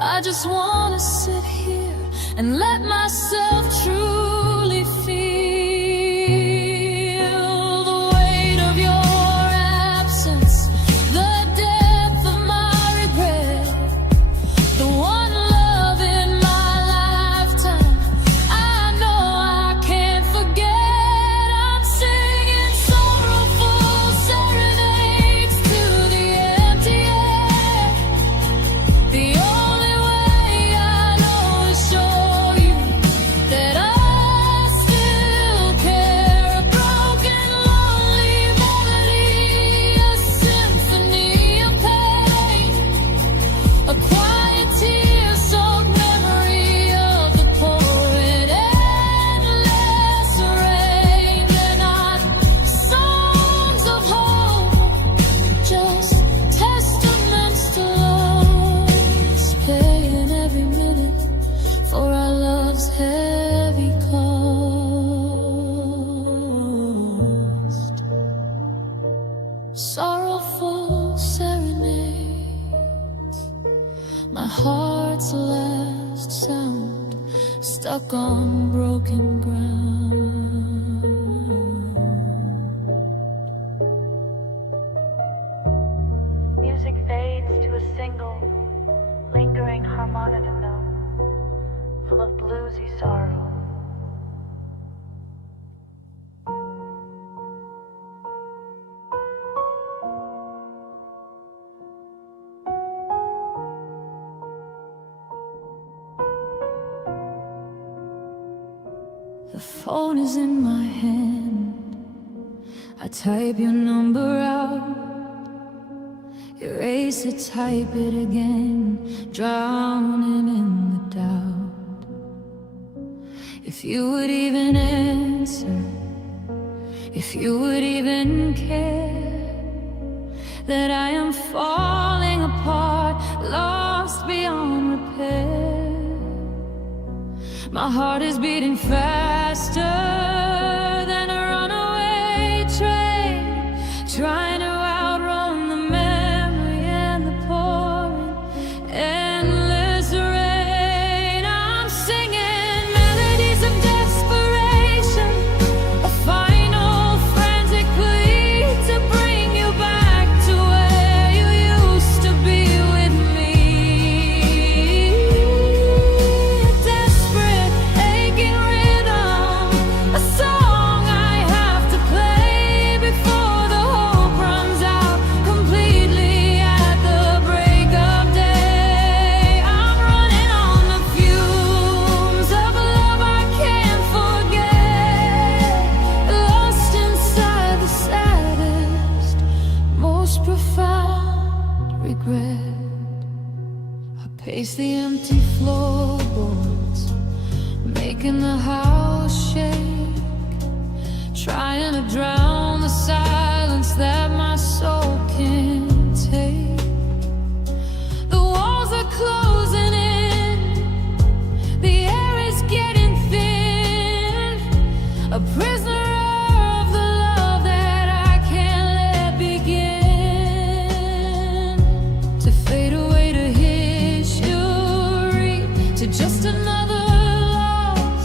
I just wanna sit here and let myself truly feel the weight of your absence, the depth of my regret, the one love in my lifetime I know I can't forget. I'm singing sorrowful serenades to the empty air. The only way I know to show you that I still care. A broken, lonely melody, a symphony of pain, a quiet tear-soaked memory of the pouring endless rain. They're not songs of hope, just testaments to loss, paying every minute for our love's heavy cost. Sorrowful serenades, my heart's last sound, stuck on broken ground. Music fades to a single, lingering harmonica note, full of bluesy sorrow. phone is in my hand. I type your number out, erase it, type it again, drowning in the doubt. If you would even answer, if you would even care, that I am falling apart, lost beyond repair. My heart is beating faster than a runaway train, trying to outrun the memory and the pouring endless rain. I'm singing melodies of desperation, a final frantic plea to bring you back to where you used to be with me. A desperate, aching rhythm, a song I have to play before the hope runs out completely at the break of day. I'm running on the fumes of a love I can't forget, lost inside the saddest, most profound regret. I pace the empty floorboards, making the house shake, trying to drown the silence that my soul can't take. The walls are closing in, the air is getting thin, a prisoner of the love that I can't let begin, to fade away to history, to just another loss.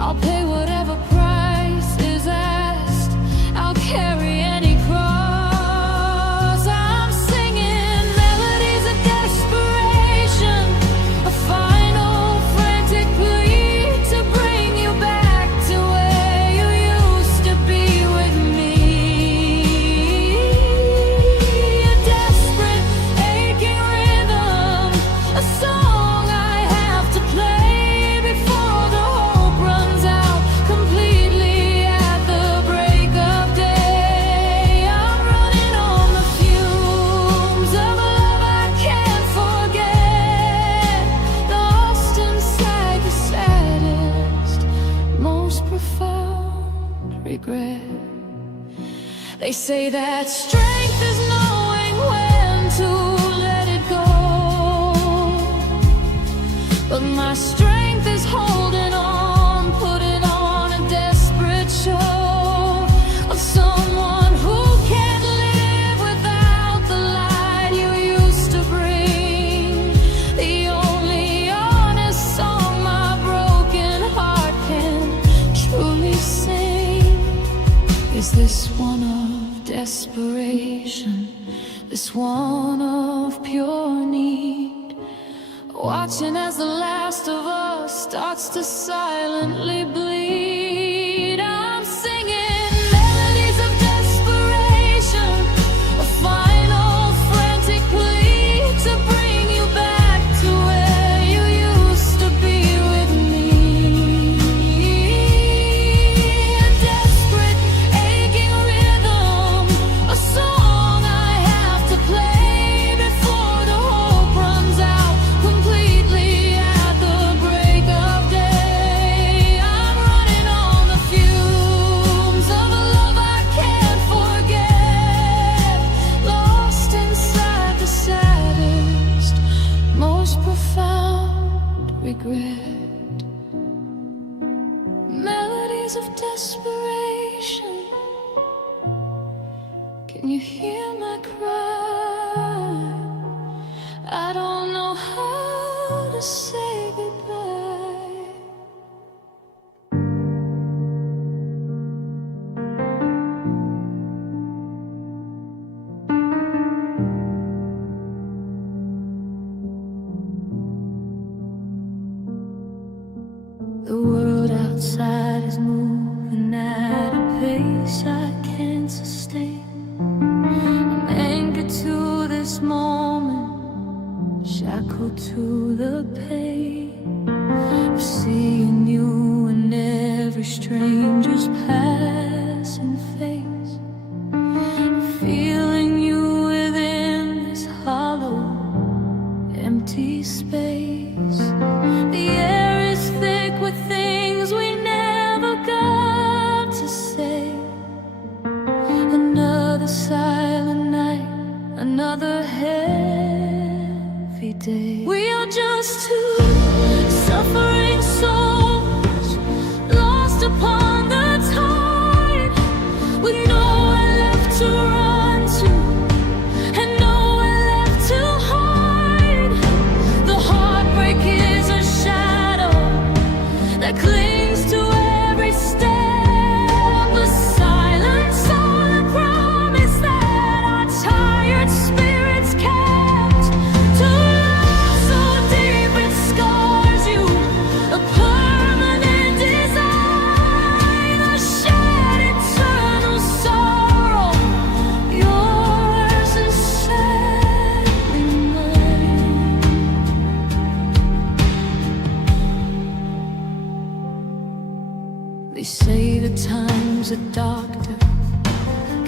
I'll pay whatever price is asked, I'll carry any cross. I'm singing melodies of desperation, a final frantic plea to bring you back to where you used to be with me. A desperate, aching rhythm, a song I have to play before the hope runs out completely at the break of day. I'm running on the fumes of a love I can't forget, lost inside the saddest, most profound regret. They say that strength is knowing when to let it go, but my strength is holding on, putting on a desperate show of someone who can't live without the light you used to bring. The only honest song my broken heart can truly sing is this one of desperation, this one of pure need, watching as the last of us starts to silently bleed. I'm singing melodies of desperation, a final frantic plea to bring you back to where you used to be with me. A desperate, aching rhythm, a song I have to play before the hope runs out completely at the break of day. I'm running on the fumes of a love I can't forget, lost inside the saddest, most profound regret. Melodies of desperation, can you hear my cry? I don't know how to say goodbye. The world outside is moving at a pace I can't sustain. I'm anchored to this moment, shackled to the pain.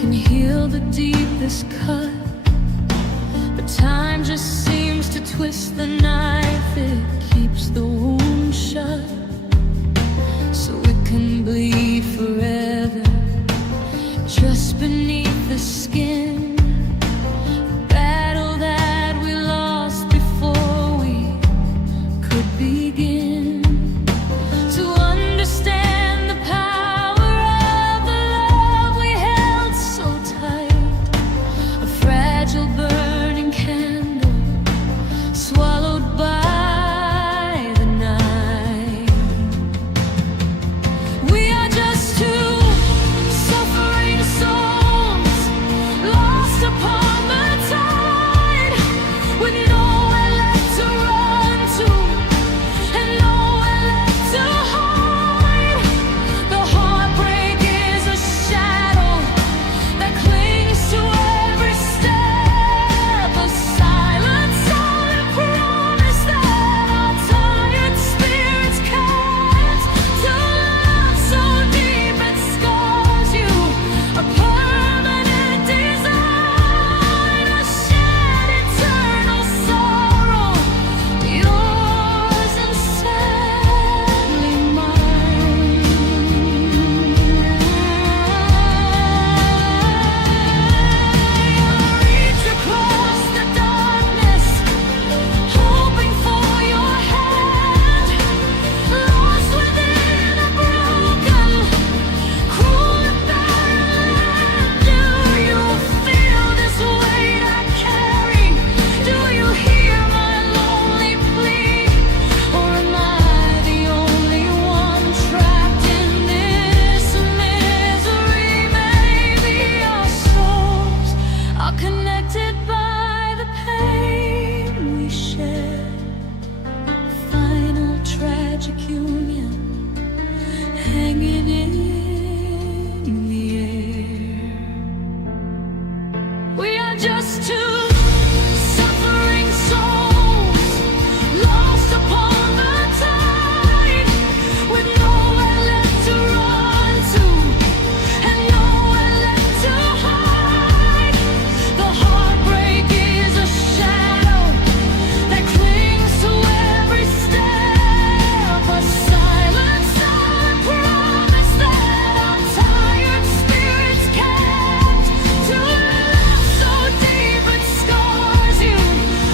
can heal the deepest cut, but time just seems to twist the knife. It keeps the wound shut, so it can bleed forever just beneath the skin. A battle that we lost before we could begin. To understand the power of the love we held so tight, a fragile burning candle swallowed by the night. We are just two suffering souls lost upon the tide, with nowhere left to run to and nowhere left to hide. The heartbreak is a shadow that clings to every step, a silent, silent promise that our tired spirits can't. To love so deep it scars you, a permanent design, a shared eternal sorrow, yours and sadly mine. Reach across the darkness, hoping for your hand, lost within a broken, cruel and barren land. Do you feel this weight I carry? Do you hear my lonely plea? Or am I the only one trapped in this misery? Maybe our souls are connected by the pain we share, final tragic union hanging in the air. We are just two suffering souls lost upon the tide, with nowhere left to run to and nowhere left to hide. The heartbreak is a shadow that clings to every step, a silent, silent promise that our tired spirits can't. To love so deep it scars you,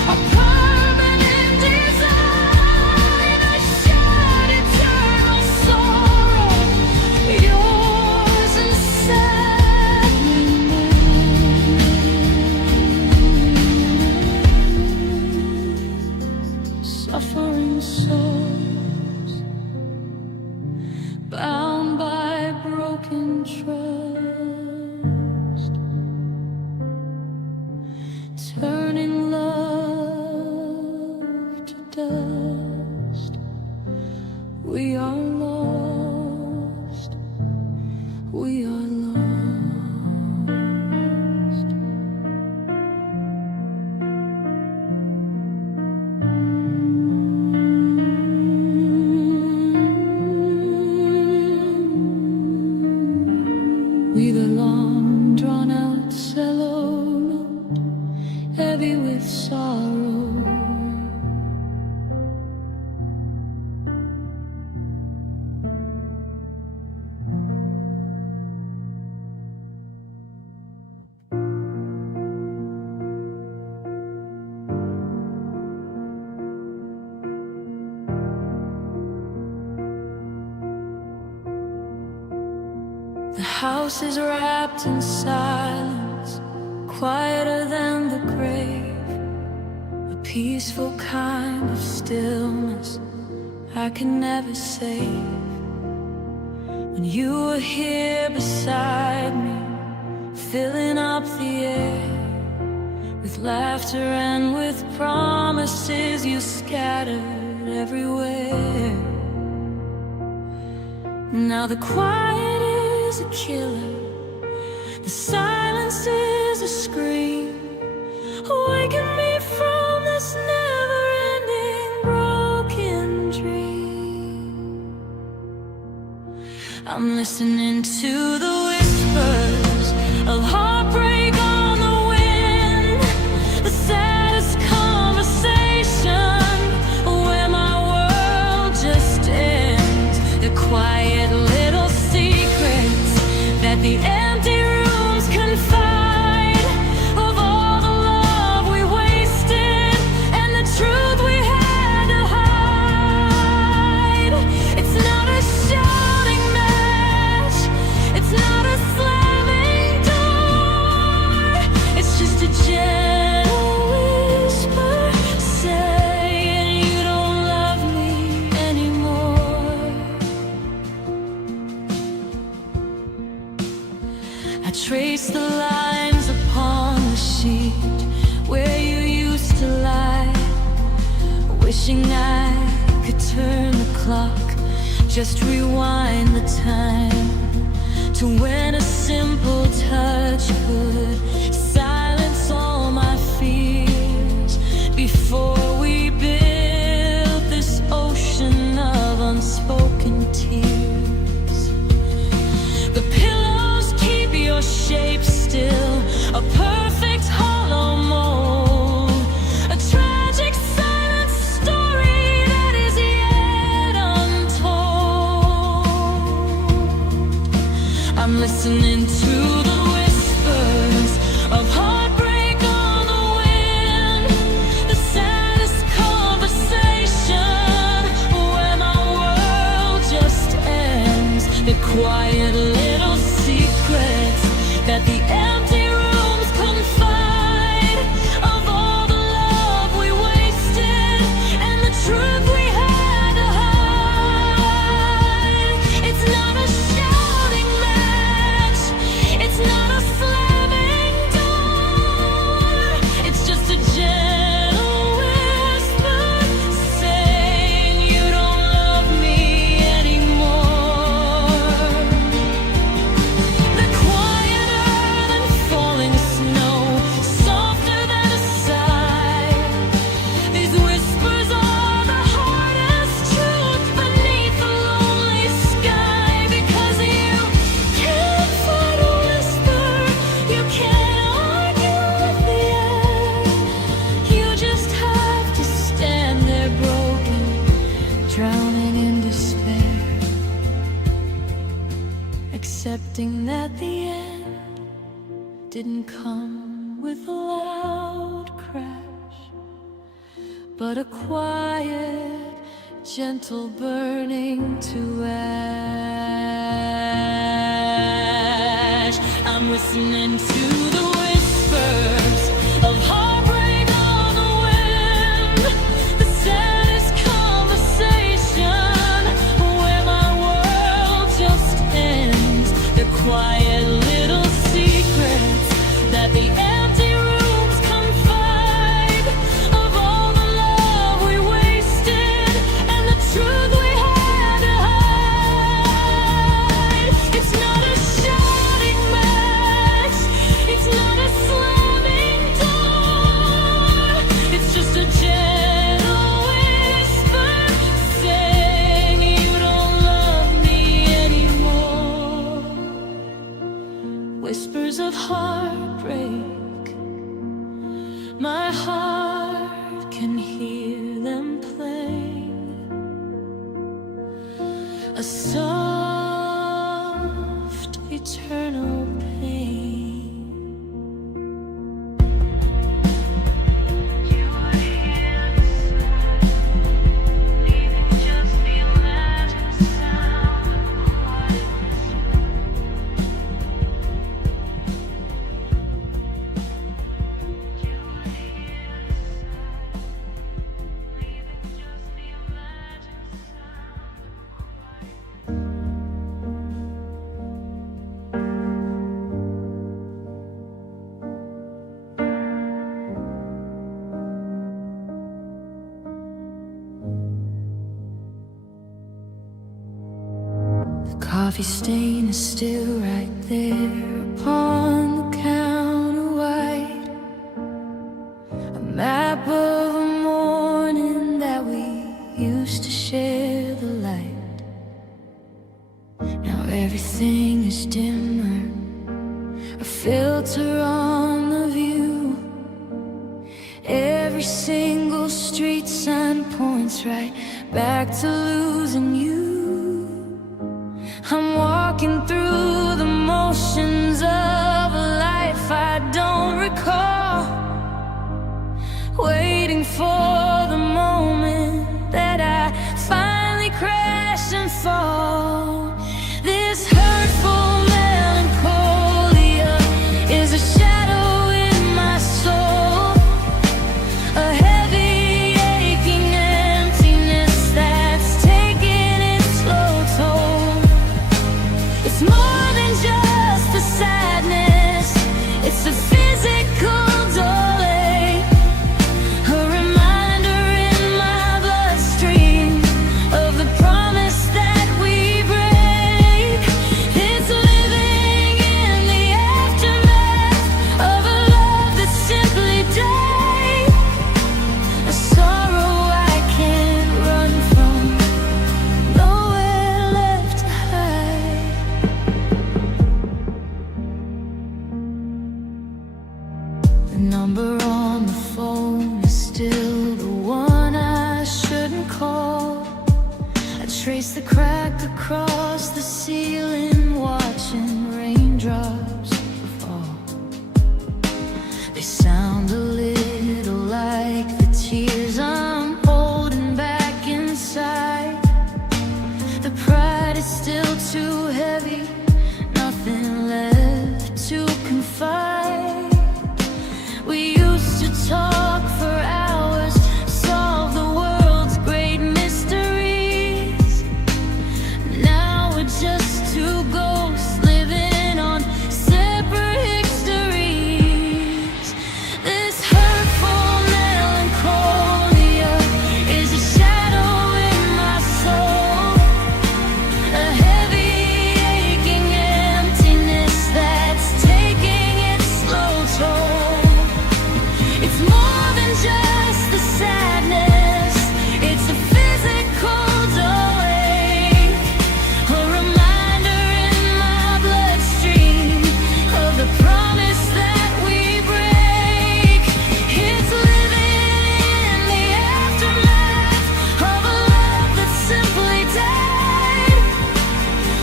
a permanent design, a shared eternal sorrow, yours and sadly mine. Suffering souls bound by broken trust, turning love to dust. We are lost, we are lost. With a long drawn out cello note, heavy with sorrow. The house is wrapped in silence, quieter than the grave, a peaceful kind of stillness I can never save. When you were here beside me, filling up the air with laughter and with promises you scattered everywhere. Now the quiet is a killer, the silence is a scream, waking me from this never-ending broken dream. I'm listening to the whispers of heart. I trace the lines upon the sheet where you used to lie, wishing I could turn the clock, just rewind the time to when a simple touch could silence all my fears before we built this ocean of unspoken tears. The pillows keep your shape still, a perfect hollow mold, a tragic silent story that is yet untold. I'm listening to the whispers of heartbreak on the wind, the saddest conversation where my world just ends, the quiet little secrets that the empty rooms confide, of all the love we wasted and the truth we had to hide. It's not a shouting match, it's not a slamming door, it's just a gentle whisper saying you don't love me anymore. The quieter than falling snow, softer than a sigh, these whispers are the hardest truth beneath the lonely sky. Because you can't fight a whisper, you can't argue with the air, you just have to stand there broken, drowning in despair, accepting that the end didn't come with a loud crash, but a quiet, gentle burning to ash. I'm listening to the whispers of heartbreak on the wind, the saddest conversation where my world just ends, the quiet little secrets that the empty rooms confide, of all the love we wasted and the truth we had to hide. It's not a shouting match, it's not a slamming door, it's just a gentle whisper saying you don't love me anymore. Whispers of heartbreak, my heart can hear them playing, a soft, eternal pain. You were here beside, leaving just the imagined sound of quiet whisper. You were here beside, leaving just the imagined sound of quiet. The coffee stain is still right there upon the counter white, a map of a morning that we used to share the light. Now everything is dimmer, a filter on the view, every single street sign points right back to losing you. I'm walking through the motions of a life I don't recall, waiting for the moment that I finally crash and fall. This hurtful melancholia is a shadow in my soul, a heavy aching emptiness that's taken The number on the phone is still the one I shouldn't call. I trace the crack across the ceiling, watching raindrops fall. They sound a little like the tears I'm holding back inside. The pride is still too heavy, nothing left to confide. We used to talk for hours, solve the world's great mysteries. Now we're just two ghosts living on separate histories. This hurtful melancholia is a shadow in my soul, a heavy aching emptiness that's taking its slow toll. It's more than just the sadness, it's a physical ache, a reminder in my bloodstream of the promise that we break. It's living in the aftermath of a love that simply died,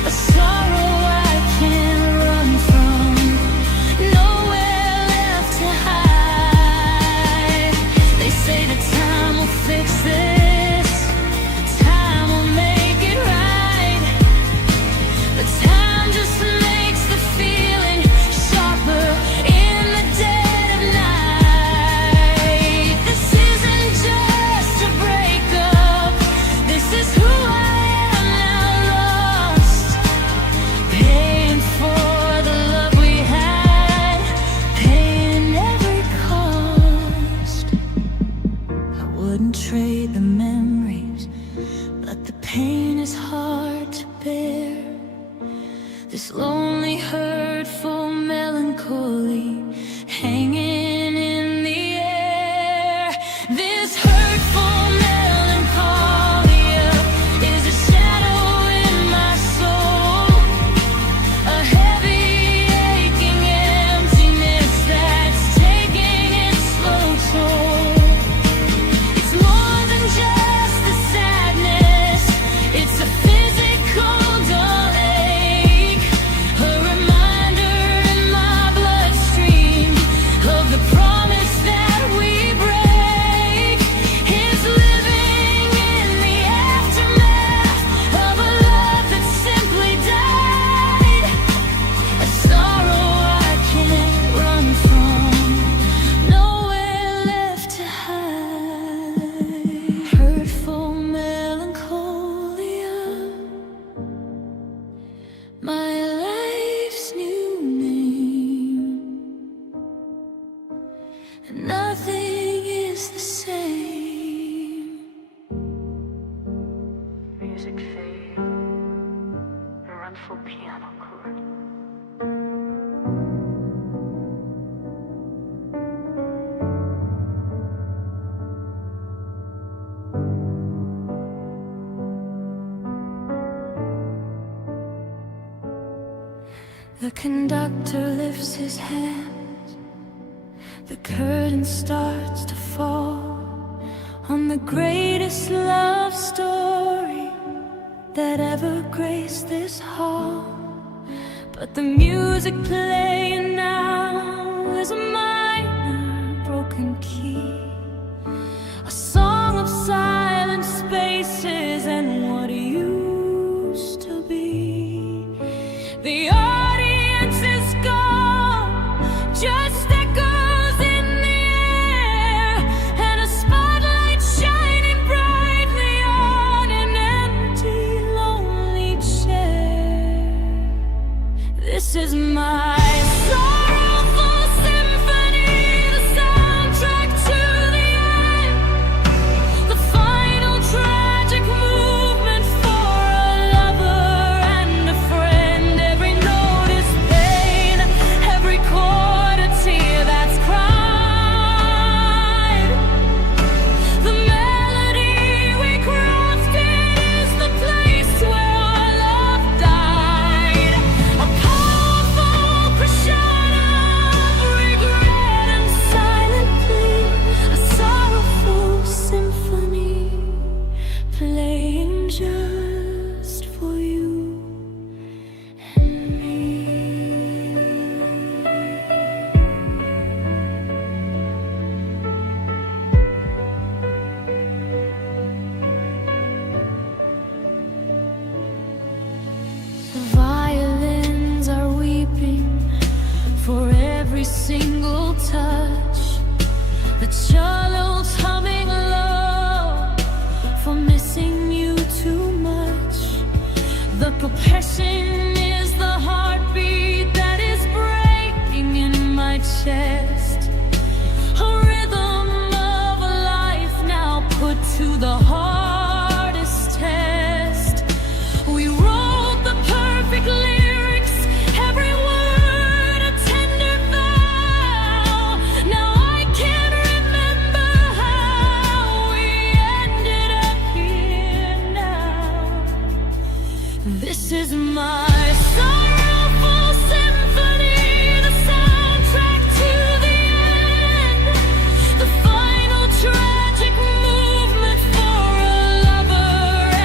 a sorrow I can't run from, nowhere left to hide. They say that time will fix this, time will make it right, but time just makes the feeling sharper in the dead of night. This isn't just a breakup, this is who I am now, lost, paying for the love we had, paying every cost. I wouldn't trade the memories, but the pain is hard to bear. This lonely, hurtful melancholy hanging in the air. This hurtful melancholia is a shadow in my soul, a heavy aching emptiness that's taking its slow toll. It's more than just the sadness, it's a physical ache, a reminder in my bloodstream of the promise that we break. It's living in the aftermath of a love that simply died, a sorrow I can't run from, nowhere left to hide. Hurtful melancholia, my life's new name, and nothing is the same. Music fade, a runful piano chord. The conductor lifts his hands, the curtain starts to fall on the greatest love story that ever graced this hall. But the music playing now is a minor broken key, a song of silent spaces and what used to be. The audience is gone, just echoes in the air, and a spotlight shining brightly on an empty, lonely chair. This is my song. every single touch. The cello's humming low for missing you too much. The percussion is the heartbeat that is breaking in my chest. A rhythm of a life now put to the hardest test. We wrote the perfect lyrics, every word a tender vow. Now I can't remember how we ended up here now. This is my sorrowful symphony, the soundtrack to the end, the final tragic movement for a lover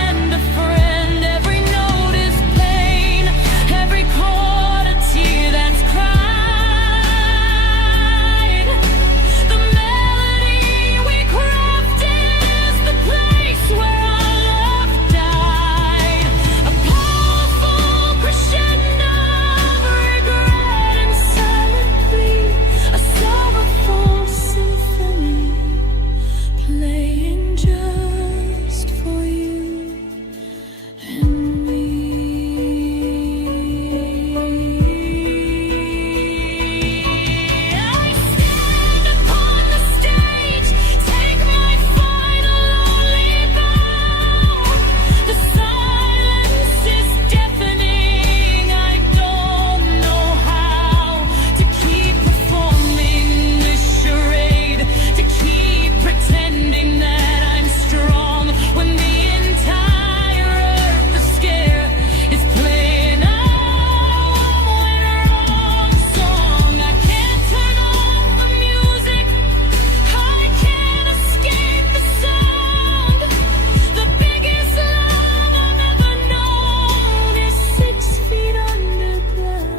and a friend. Every note is pain, every chord a tear that's cried. The melody we crafted is the place where our love died. A powerful crescendo of regret and silently a sorrowful symphony playing just for you and me. I stand upon the stage, take my final lonely bow. The silence is deafening, I don't know how to keep performing this charade, to keep pretending that I'm strong when the entire earth is scared is playing a wrong song. I can't turn off the music, I can't escape the sound. The biggest love I've ever known is 6 feet underground.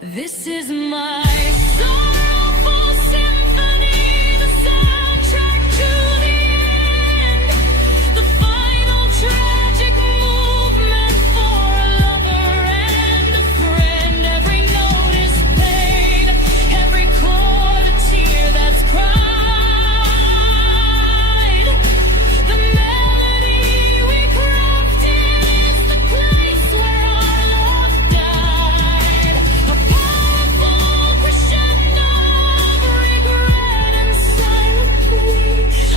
This is my sorrowful symphony, the soundtrack to the end, the final tragic movement for a lover and a friend. Every note is pain, every chord a tear that's cried. The melody we crafted is the place where our love died. A powerful crescendo of regret and silently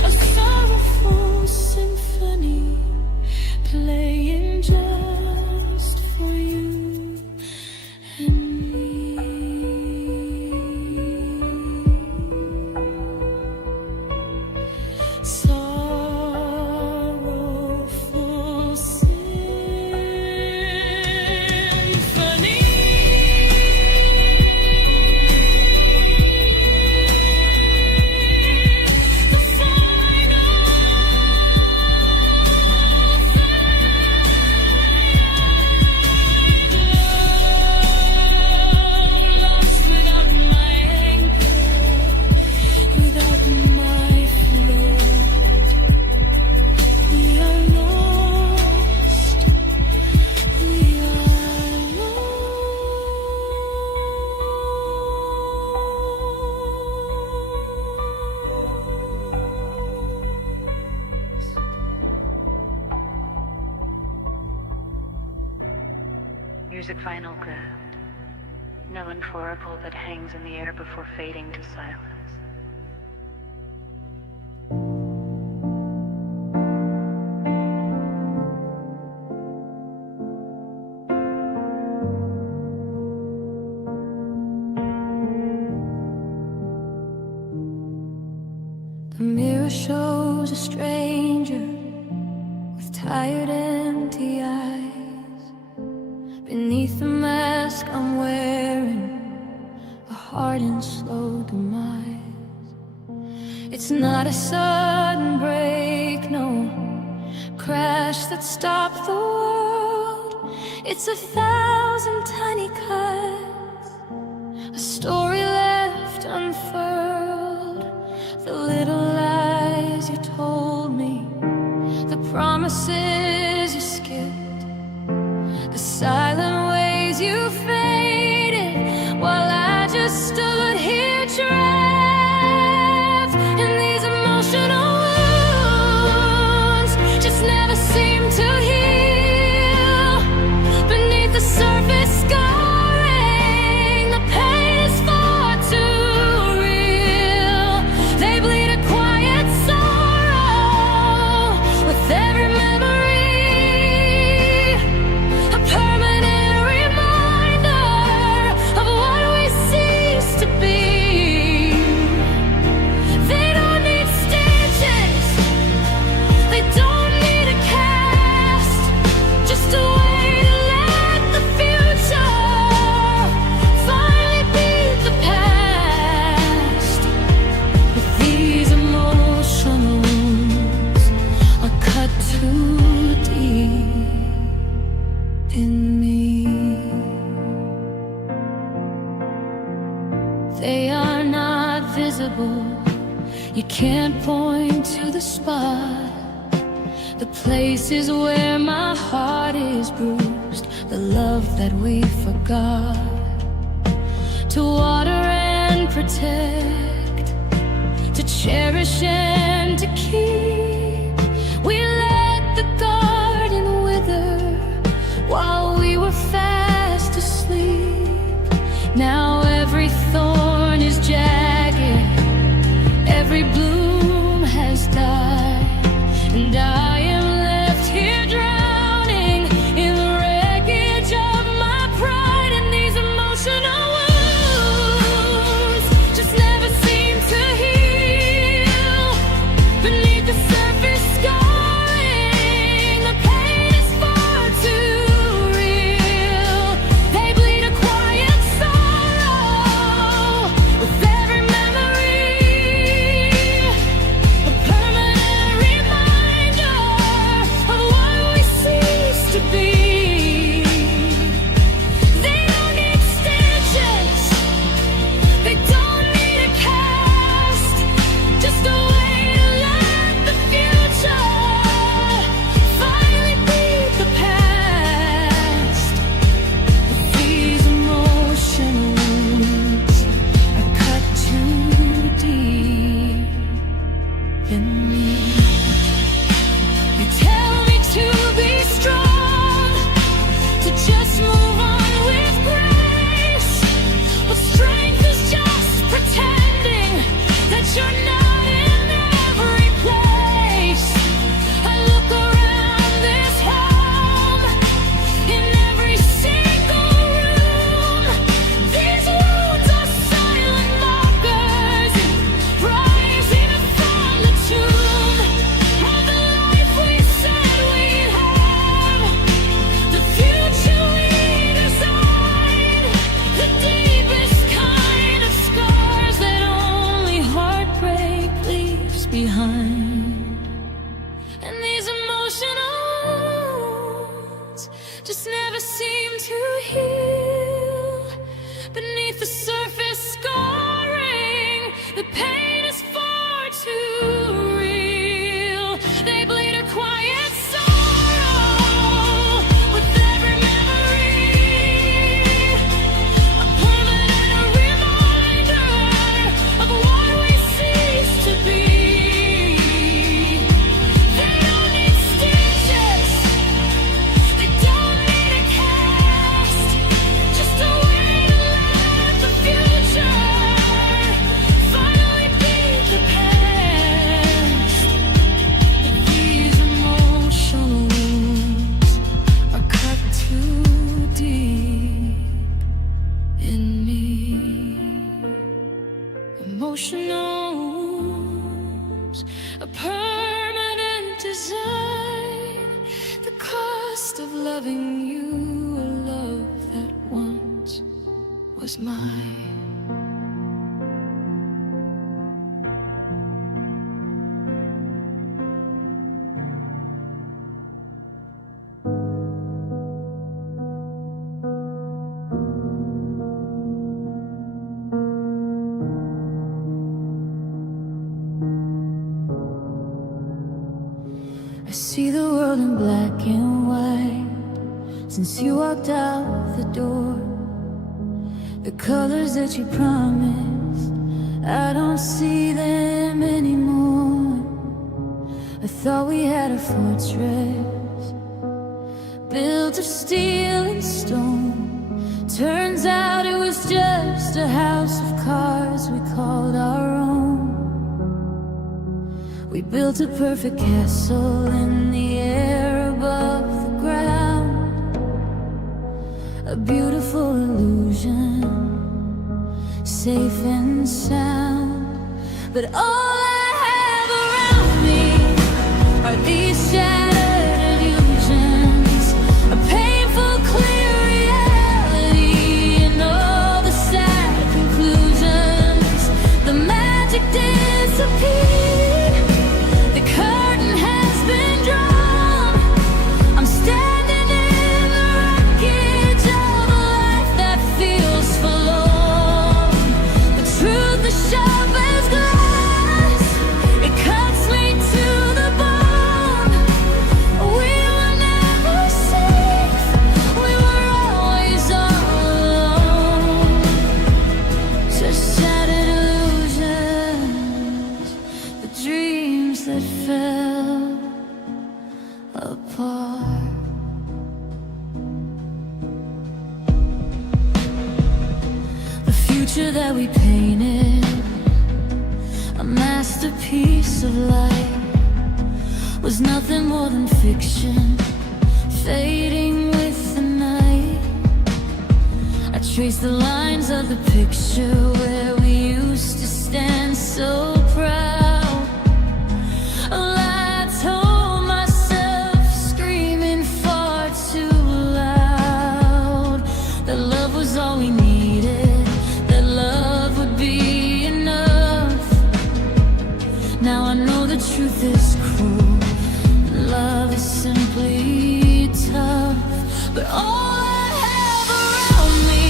a sorrowful symphony playing just for you and me. Sorrowful symphony. The final love lost without my anchor, without my float. We are lost. We are lost. Music final graft, known oracle that hangs in the air before fading to silence. The mirror shows a stranger with tired, empty eyes. Beneath the mask I'm wearing, a heart in slow demise. It's not a sudden break, no crash that stopped the world. It's 1,000 tiny cuts, a story left unfurled. The little lies you told me, the promises you skipped, the silent ways you faded They are not visible. You can't point to the spot, the places where my heart is bruised, the love that we forgot to water and protect, to cherish and to keep. We let the garden wither while we were fast asleep. Now every thorn is jagged, every bloom has died, and I am left here drowning in the wreckage of my pride. And these emotional wounds just never seem to heal. Beneath the surface scarring, the pain is far too real. They bleed a quiet sorrow with every memory, a permanent reminder of what we ceased to be. They don't need stitches, they don't need a cast, just a way to let the future finally beat the past. These emotion wounds are cut too deep in me. They tell me to be strong, to just move on with grace, but strength is just pretending that you're not in every place. I look around this home, in every single room. These wounds are silent markers, rising from the tomb of the life we said we'd have, the future we designed, the deepest kind of scars that only heartbreak leaves behind. And these emotional wounds just never seem to heal. Beneath the surface scarring, the pain is far too real. They bleed a quiet sorrow with every memory, a permanent reminder of what we ceased to be. They don't need stitches, they don't need a cast, just a way to let the future finally beat the past. These emotional wounds are cut too deep in me. Emotional wounds, a permanent design, the cost of loving you, a love that once was mine. I see the world in black and white since you walked out the door. The colors that you promised, I don't see them anymore. I thought we had a fortress built of steel and stone. Turns out it was just a house of cards we called our own. We built a perfect castle in the air above the ground, a beautiful illusion, safe and sound. But all I have around me are these shattered illusions, a painful clear reality, and all the sad conclusions. The magic disappeared. The curtain has been drawn. I'm standing in the wreckage of a life that feels forlorn. But future that we painted, a masterpiece of light, was nothing more than fiction, fading with the night. I traced the lines of the picture where we used to stand so proud. Oh, I told myself, screaming far too loud, that love was all we needed, that love would be enough. Now I know the truth is cruel, love is simply tough. But all I have around me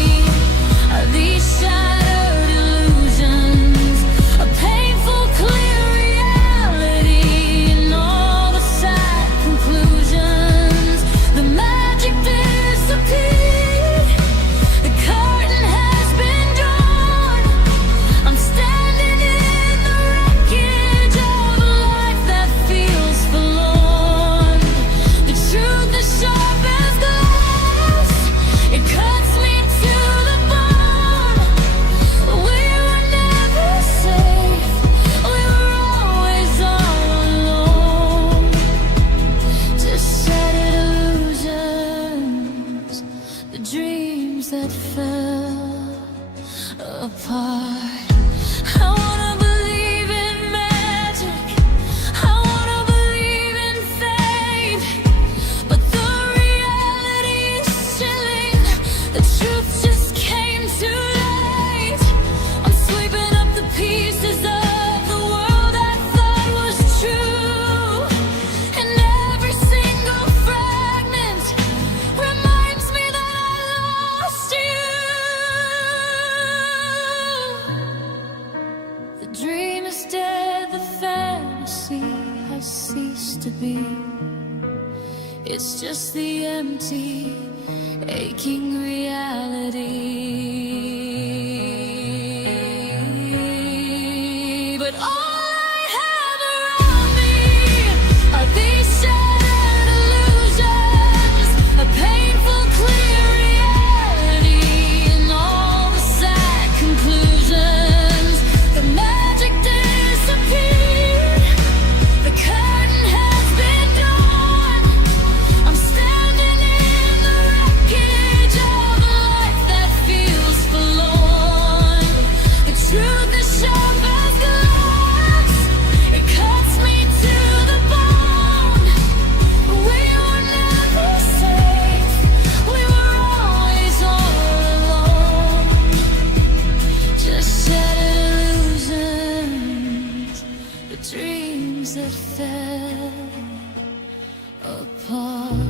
are these shattered illusions, a painful clear reality, and all the sad conclusions. The magic disappeared, the curtain has been drawn. I'm standing in the wreckage of a life that feels forlorn. The truth is sharp as glass, it cuts me to the bone. We were never safe, we were always all alone. Just shattered illusions, the dreams that fell apart. I wanna believe in magic, I wanna believe in fate, but the reality is chilling, the truth just came too late. I'm sweeping up the pieces of the world I thought was true, and every single fragment reminds me that I lost you. The dream is dead, the fantasy has ceased to be. It's just the empty, aching reality. But all I have around me are these shattered illusions, a painful clear reality, and all the sad conclusions. The magic disappeared, the curtain has been drawn. I'm standing in the wreckage of a life that feels forlorn. The truth is sharp as glass, it cuts me to the bone. We were never safe, we were always all alone. Just shattered illusions, the dreams that fell apart.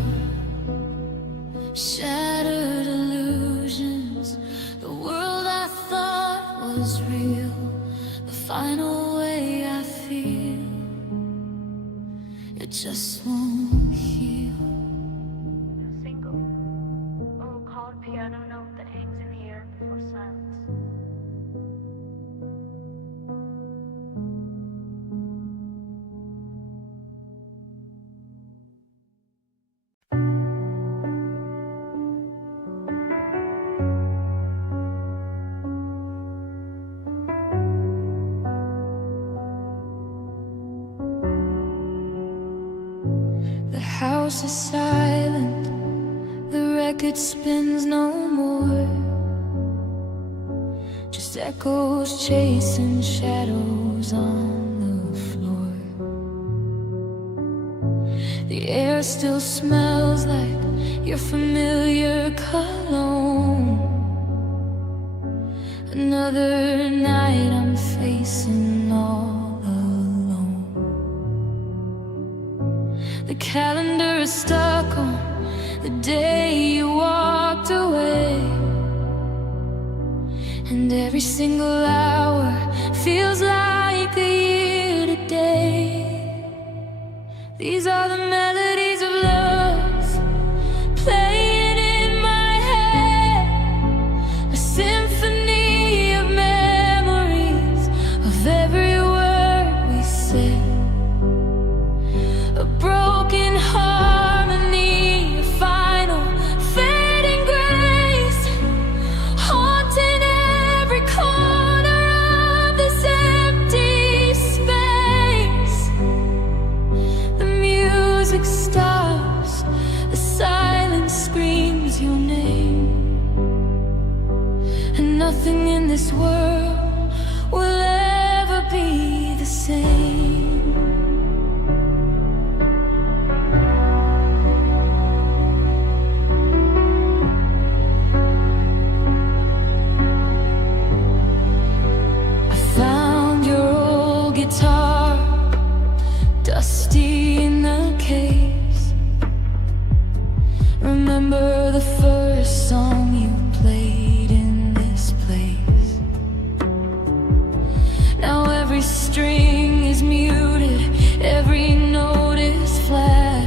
Shattered illusions, the world I thought was real, the final way I feel, it just won't heal. Single. A recalled piano note that hangs in the air before silence. The house is silent, the record spins no more. Just echoes chasing shadows on the floor. The air still smells like your familiar cologne. Another night I'm facing all alone. The calendar is stuck on the day you walked away, and every single hour feels like a year today. These are the melodies of love playing in my head, a symphony of memories of every word we said. A broken harmony, a final fading grace, haunting every corner. nothing in this world will ever be the same. I found your old guitar, dusty in the case. Remember the first song you played in this place. Now every string is muted, every note is flat,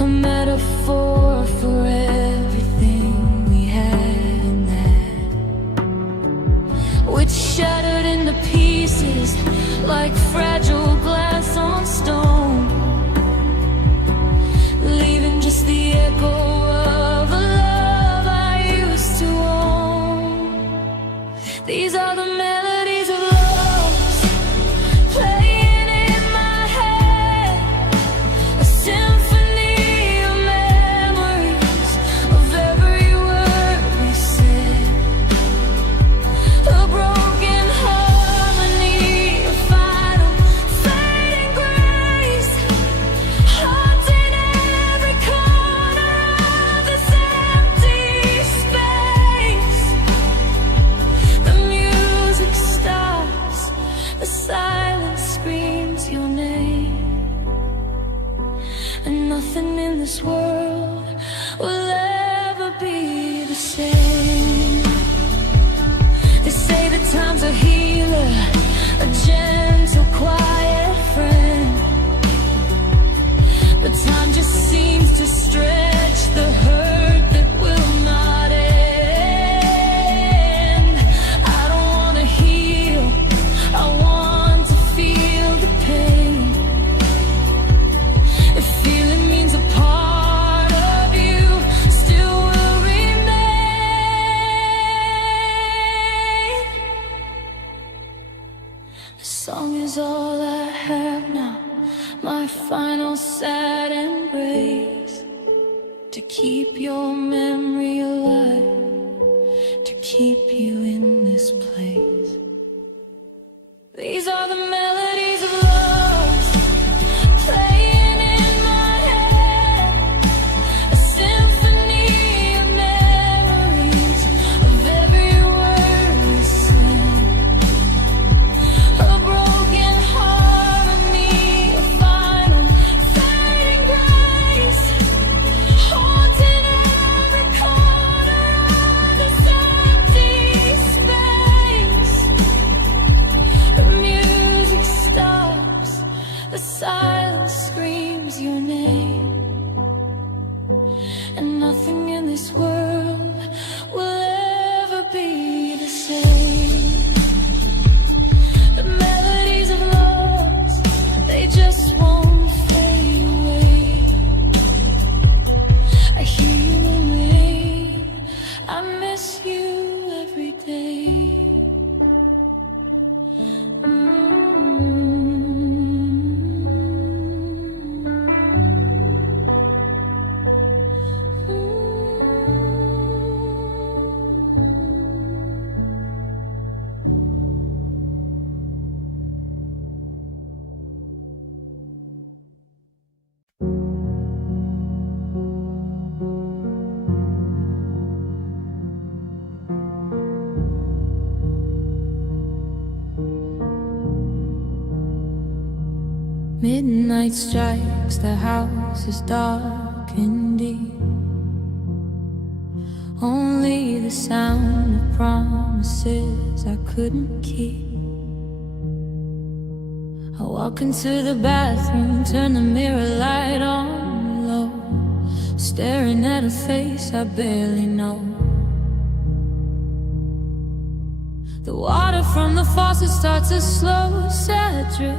a metaphor for everything we had and that, which shattered into pieces like fragile glass on stone, leaving just the echo of a love I used to own. These are the melodies of lost, playing in my head, a symphony of memories of every word we said, a broken harmony, a final fading grace, haunting every corner of this empty space. The music stops, the silence screams your name, and nothing in this world will ever be the same. They say that time's a healer, a gentle, quiet friend, but time just seems to stretch the hurt that will not end. I don't want to heal, I want to feel the pain. If feeling means a part of you still will remain. The song is all I have now, my final sad embrace, to keep your memory alive, to keep you in this place. These are the melodies of lost, playing in my head, a symphony of memories of every word we said, a broken harmony, a final fading grace, haunting every corner of this empty space. The music stops, the silence screams your name, and nothing in this world will ever be the same. The melodies of lost, they just won't fade away. I hear you in the rain, I miss you every day. Midnight strikes, the house is dark and deep. Only the sound of promises I couldn't keep. I walk into the bathroom, turn the mirror light on low, staring at a face I barely know. The water from the faucet starts a slow, sad drip,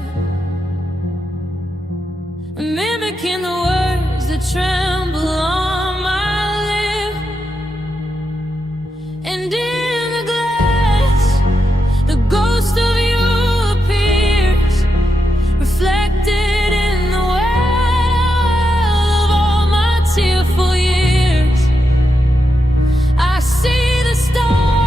mimicking the words that tremble on my lip. And in the glass, the ghost of you appears, reflected in the well of all my tearful years. I see the stars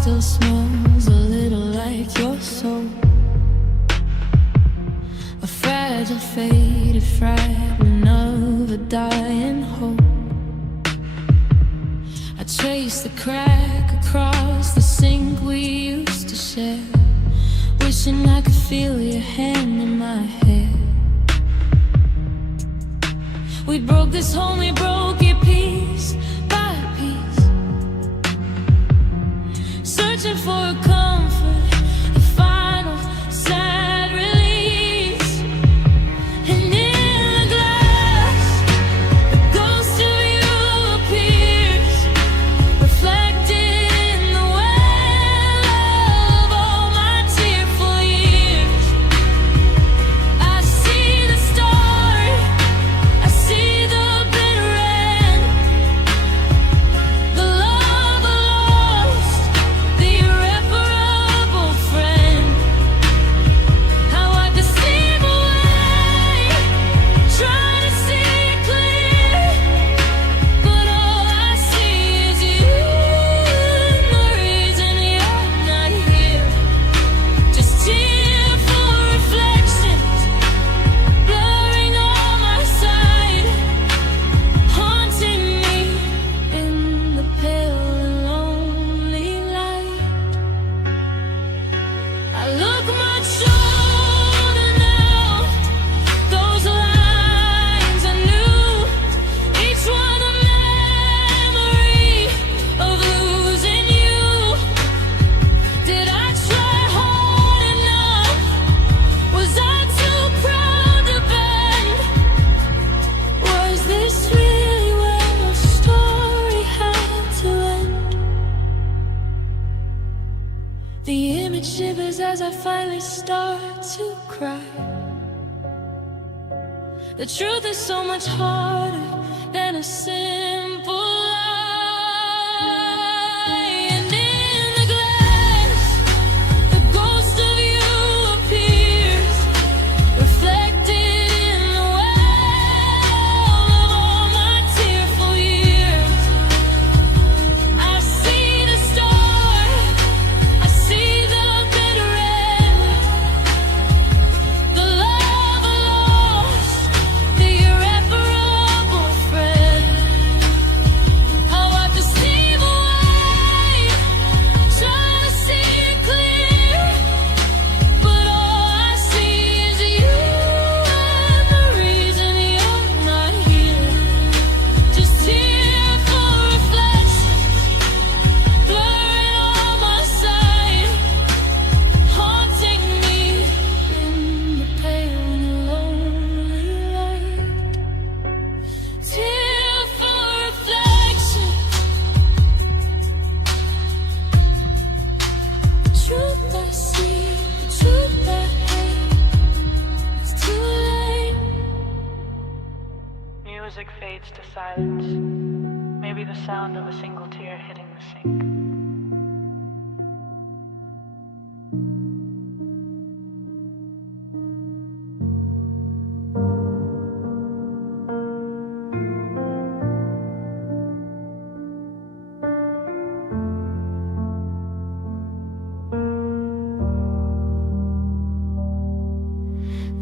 still smells a little like your soul. A fragile, faded fragment of a dying hope. I trace the crack across the sink we used to share, wishing I could feel your hand in my hair. We broke this home, we broke it piece by piece, searching for a comfort, a final sad release. And in the glass, the ghost of you appears, reflected in the well of all my tearful years. I see the story, I see the bitter end, the love lost, the irreparable friend. How I deceive away, try to see it clear, but all I see is you, and the reason you're not here. Just tearful reflections, blurring all my sight, haunting me in the pale and lonely light. I look much older now, those lines I knew, each one a memory of losing you. Did I try hard enough? Was I too proud to bend? Was this really where our story had to end? The image shivers as I finally start to cry. The truth is so much harder than a simple lie. And in the glass, the ghost of you appears, reflected in the well of all my tearful years. I see the star, I see the bitter end, the love lost, the irreparable friend. How I deceive away, try to see it clear, but all I see is you, and the reason you're not here. Just tearful reflections, blurring all my sight, haunting me in the pale and lonely light. Tearful reflections, the truth I see, the truth I hate. It's too late. Music fades to silence. Maybe the sound of a single tear hitting the sink.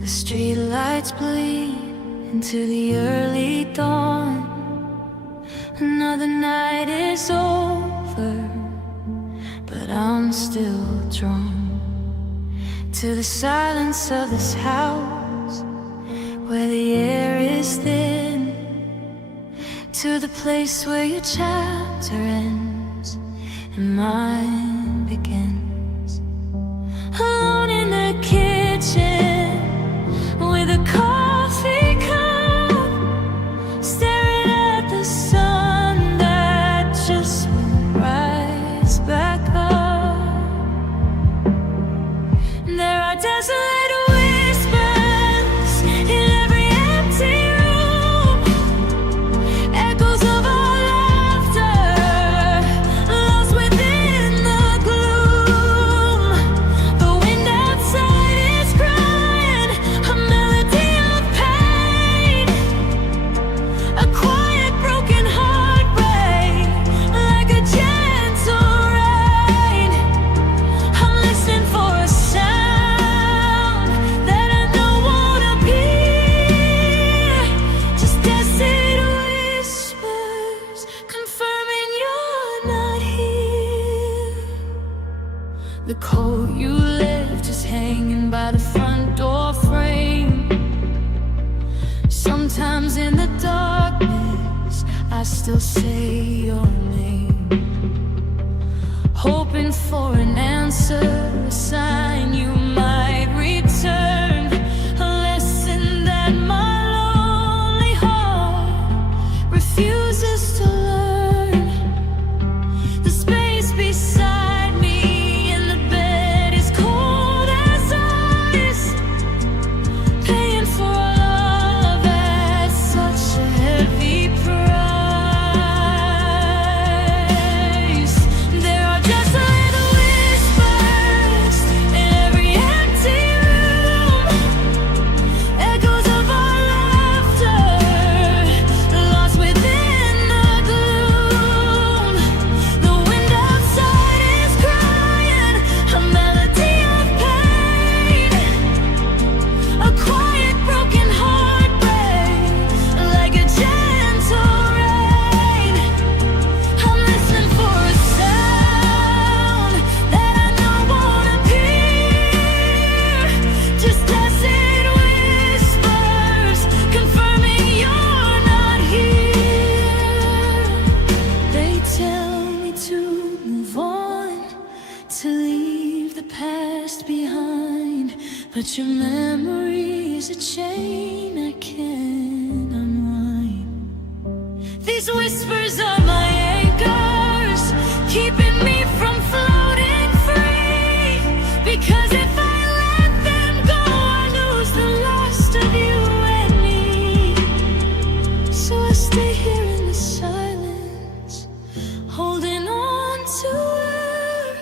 The streetlights bleed into the early dawn. Another night is over, but I'm still drawn to the silence of this house, where the air is thin, to the place where your chapter ends and mine begins. Alone in the kitchen with a coffee cup, staring at the sun that just won't rise back up. There are desolate whispers in every empty room, echoes of our laughter lost within the gloom. The wind outside is crying a melody of pain, a quiet broken heartbreak like a gentle rain. waiting by the front door frame. Sometimes in the darkness I still say your name, hoping for an answer, a sign you might return, a lesson that my lonely heart refuses to learn. The space beside me in the bed is cold as ice, paying for love at such a heavy price. There are just little whispers in every empty room, echoes of our laughter lost within the gloom. The wind outside is crying a melody of pain, a quiet broken heartbreak like a gentle rain. I'm listening for a sound that I know won't appear, just tacit whispers confirming you're not here. They tell me to move on, to leave the past behind, but your memory's a chain I can't unwind. These whispers are my anchors, keeping me from floating free, because if I let them go I lose the last of you and me. So I stay here in the silence, holding on to her,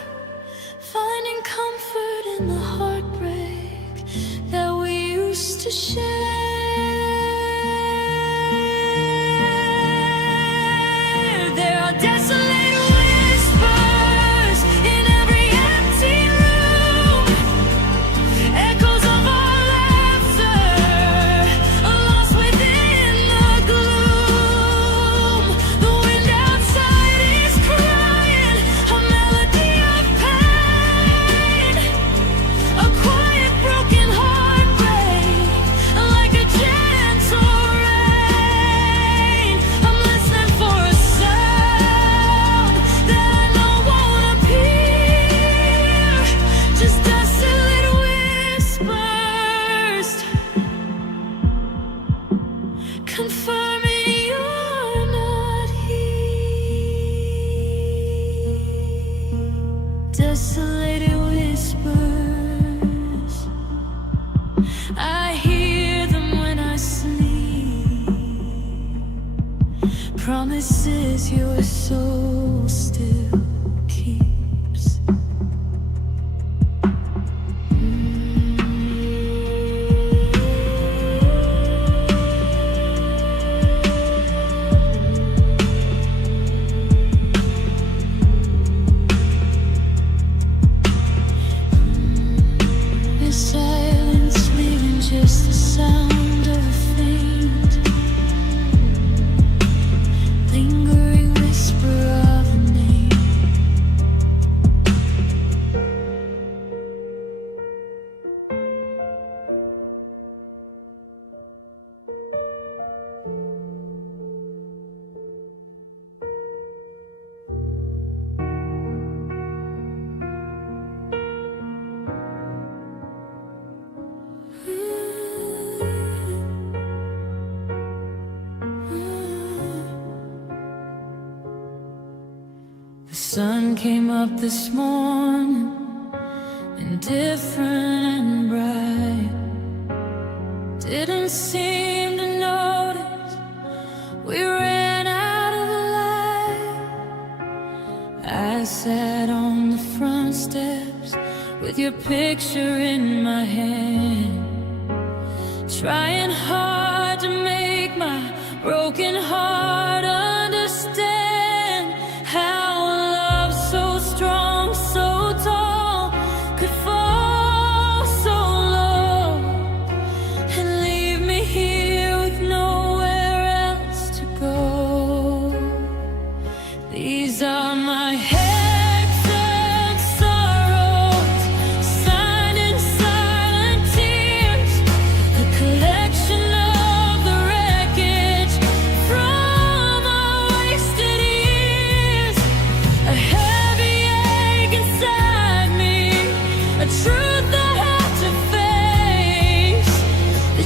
finding comfort in the heartbreak that we used to share. There are desolate whispers in every empty room, echoes of our laughter lost within the gloom. The wind outside is crying a melody of pain, a quiet broken heartbreak like a gentle rain. I'm listening for a sound that I know won't appear, just desolate whispers confirming you're not here. Desolated whispers, I hear them when I sleep, promises your soul still keeps. The silence leaving just the sound of a faint, lingering whisper of a name. The sun came up this morning, indifferent and bright. Didn't seem to notice we ran out of the light. I sat on the front steps with your picture in my hand, trying hard to make my broken heart understand how a love so strong, so tall, could fall so low and leave me here with nowhere else to go. These are my hexed sorrows, signed in silence.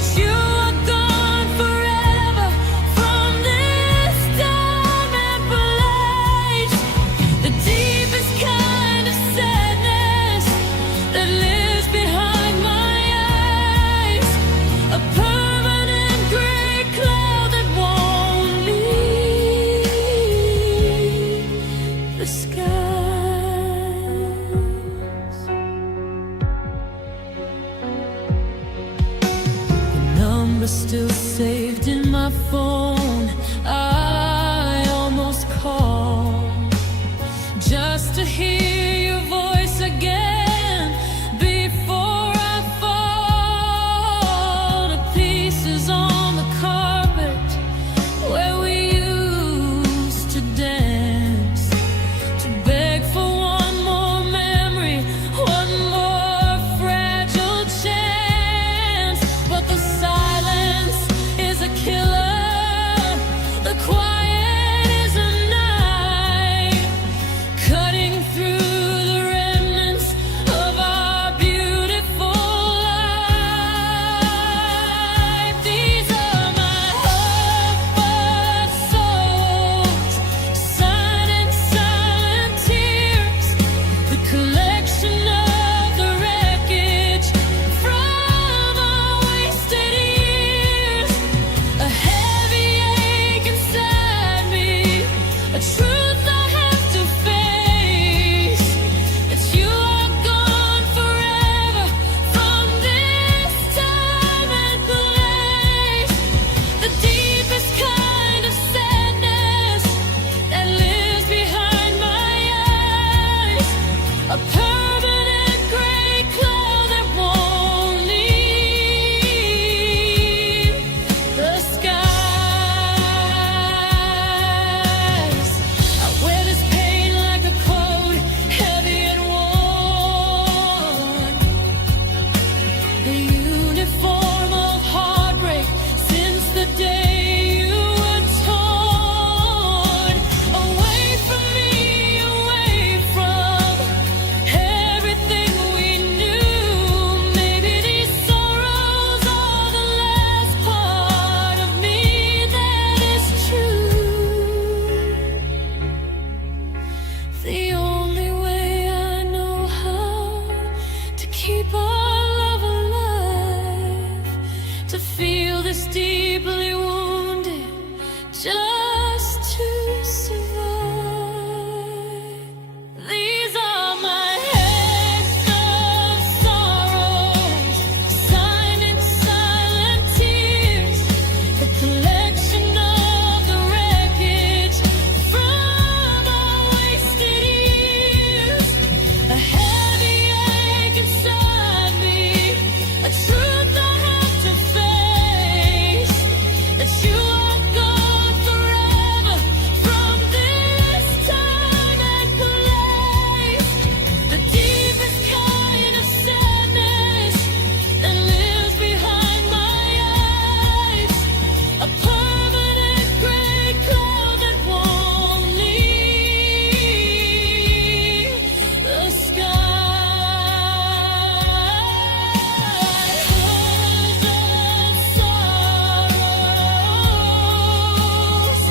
that you are gone forever from this time and place. The deepest kind of sadness that lives behind my eyes, a permanent gray cloud that won't leave the skies. The number's still saved in my phone. I almost call just to hear your voice again before I fall to pieces on the carpet where we used to dance, to beg for one more memory, one more fragile chance. But the silence is a killer, the quiet is a knife, cutting through the remnants of our beautiful life. These are my heartfelt souls, signed in silent tears, the collection of the wreckage from our wasted years. A heavy ache inside me, a truth I have to face. That you are gone forever from this time and place. The deepest kind of sadness that lives behind my eyes, a permanent gray cloud that won't leave the skies. I wear this pain like a coat, heavy and worn, the uniform of heartbreak since the day you were torn away from me, away from everything we knew. Maybe these sorrows are the last part of me that is true. The only way I know how to keep our love alive, to feel this deeply wounded, just to survive. These are my heads of sorrows, signed in silent tears, the collection of the wreckage from our wasted years. A heavy ache inside me, a truth I have to face. That you are gone forever from this time and place. The deepest kind of sadness that lives behind my eyes, a permanent gray cloud that won't leave the skies. Heartfelt sorrows,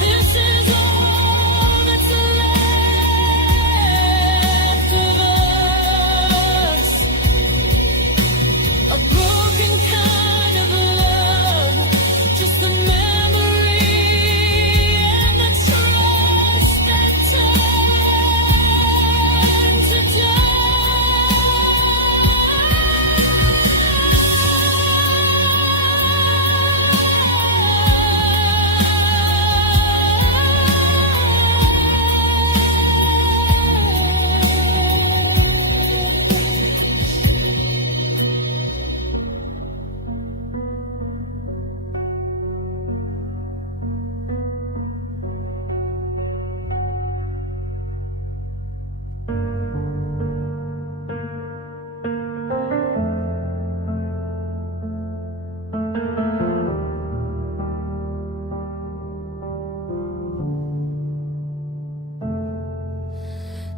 this is all that's left of us. A broken kind of love, just a memory and the trust that turned to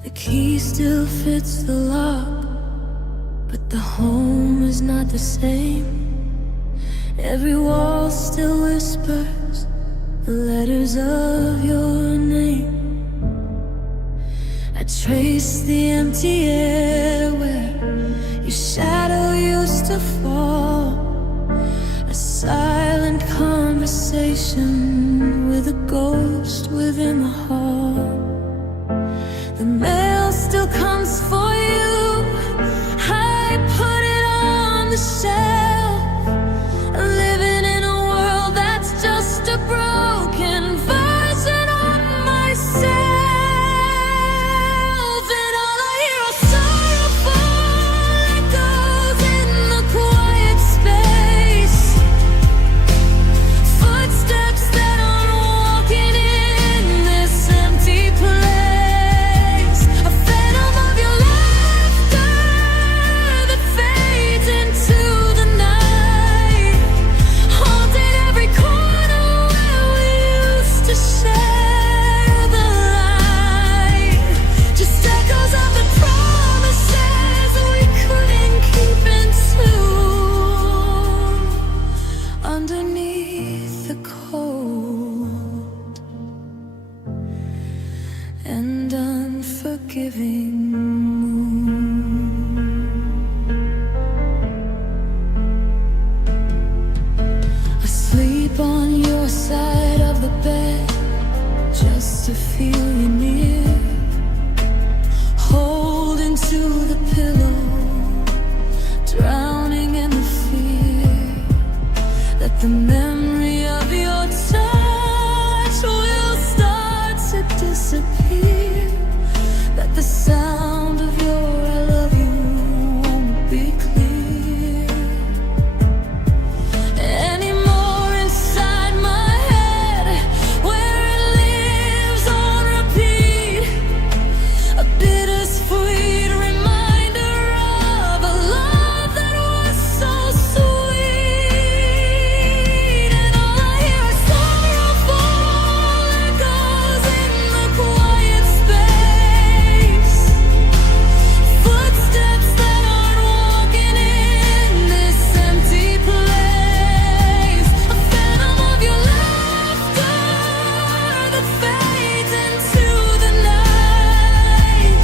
The key still fits the lock, but the home is not the same. Every wall still whispers the letters of your name. I trace the empty air where your shadow used to fall. A silent conversation with a ghost within the hall. The mail still comes for you. I put it on the shelf. Living in a world that's just a broken version of myself. And all I hear are sorrowful echoes in the quiet space. Footsteps that are walking in this empty place. A phantom of your laughter that fades into the night. Haunted every corner where we used to share the light. Just echoes of the promises we couldn't keep into. Underneath the cold and unforgiving moon. Asleep on your side of the bed, just to feel you near. Holding to the pillow, drowning in the fear that the memory of your touch will start to disappear. That the sound of your I love you won't be clear anymore inside my head, where it lives on repeat. A bittersweet reminder of a love that was so sweet. And all I hear are sorrowful echoes in the quiet space. Footsteps that aren't walking in this empty place. A phantom of your laughter that fades into the night.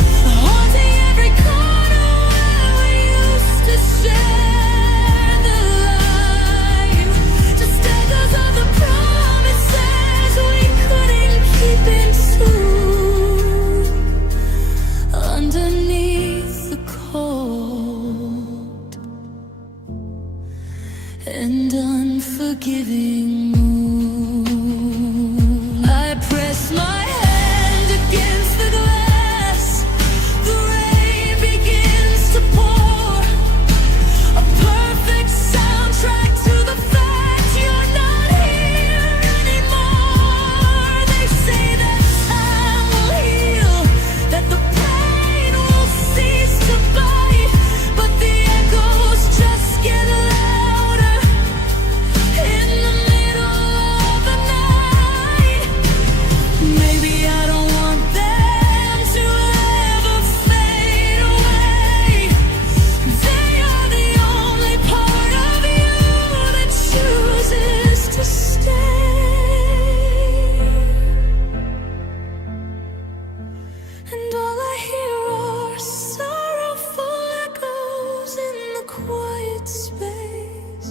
Haunting every corner where we used to share the light. Just echoes of the promises we couldn't keep into. Underneath the cold and unforgiving moon. I press my hand against the glass. The rain begins to pour. A perfect soundtrack to the fact you're not here anymore. They say that time will heal, that the pain will cease to bite, but the echoes just get louder in the middle of the night. Maybe I don't want them to ever fade away. They are the only part of you that chooses to stay. And all I hear are sorrowful echoes in the quiet space.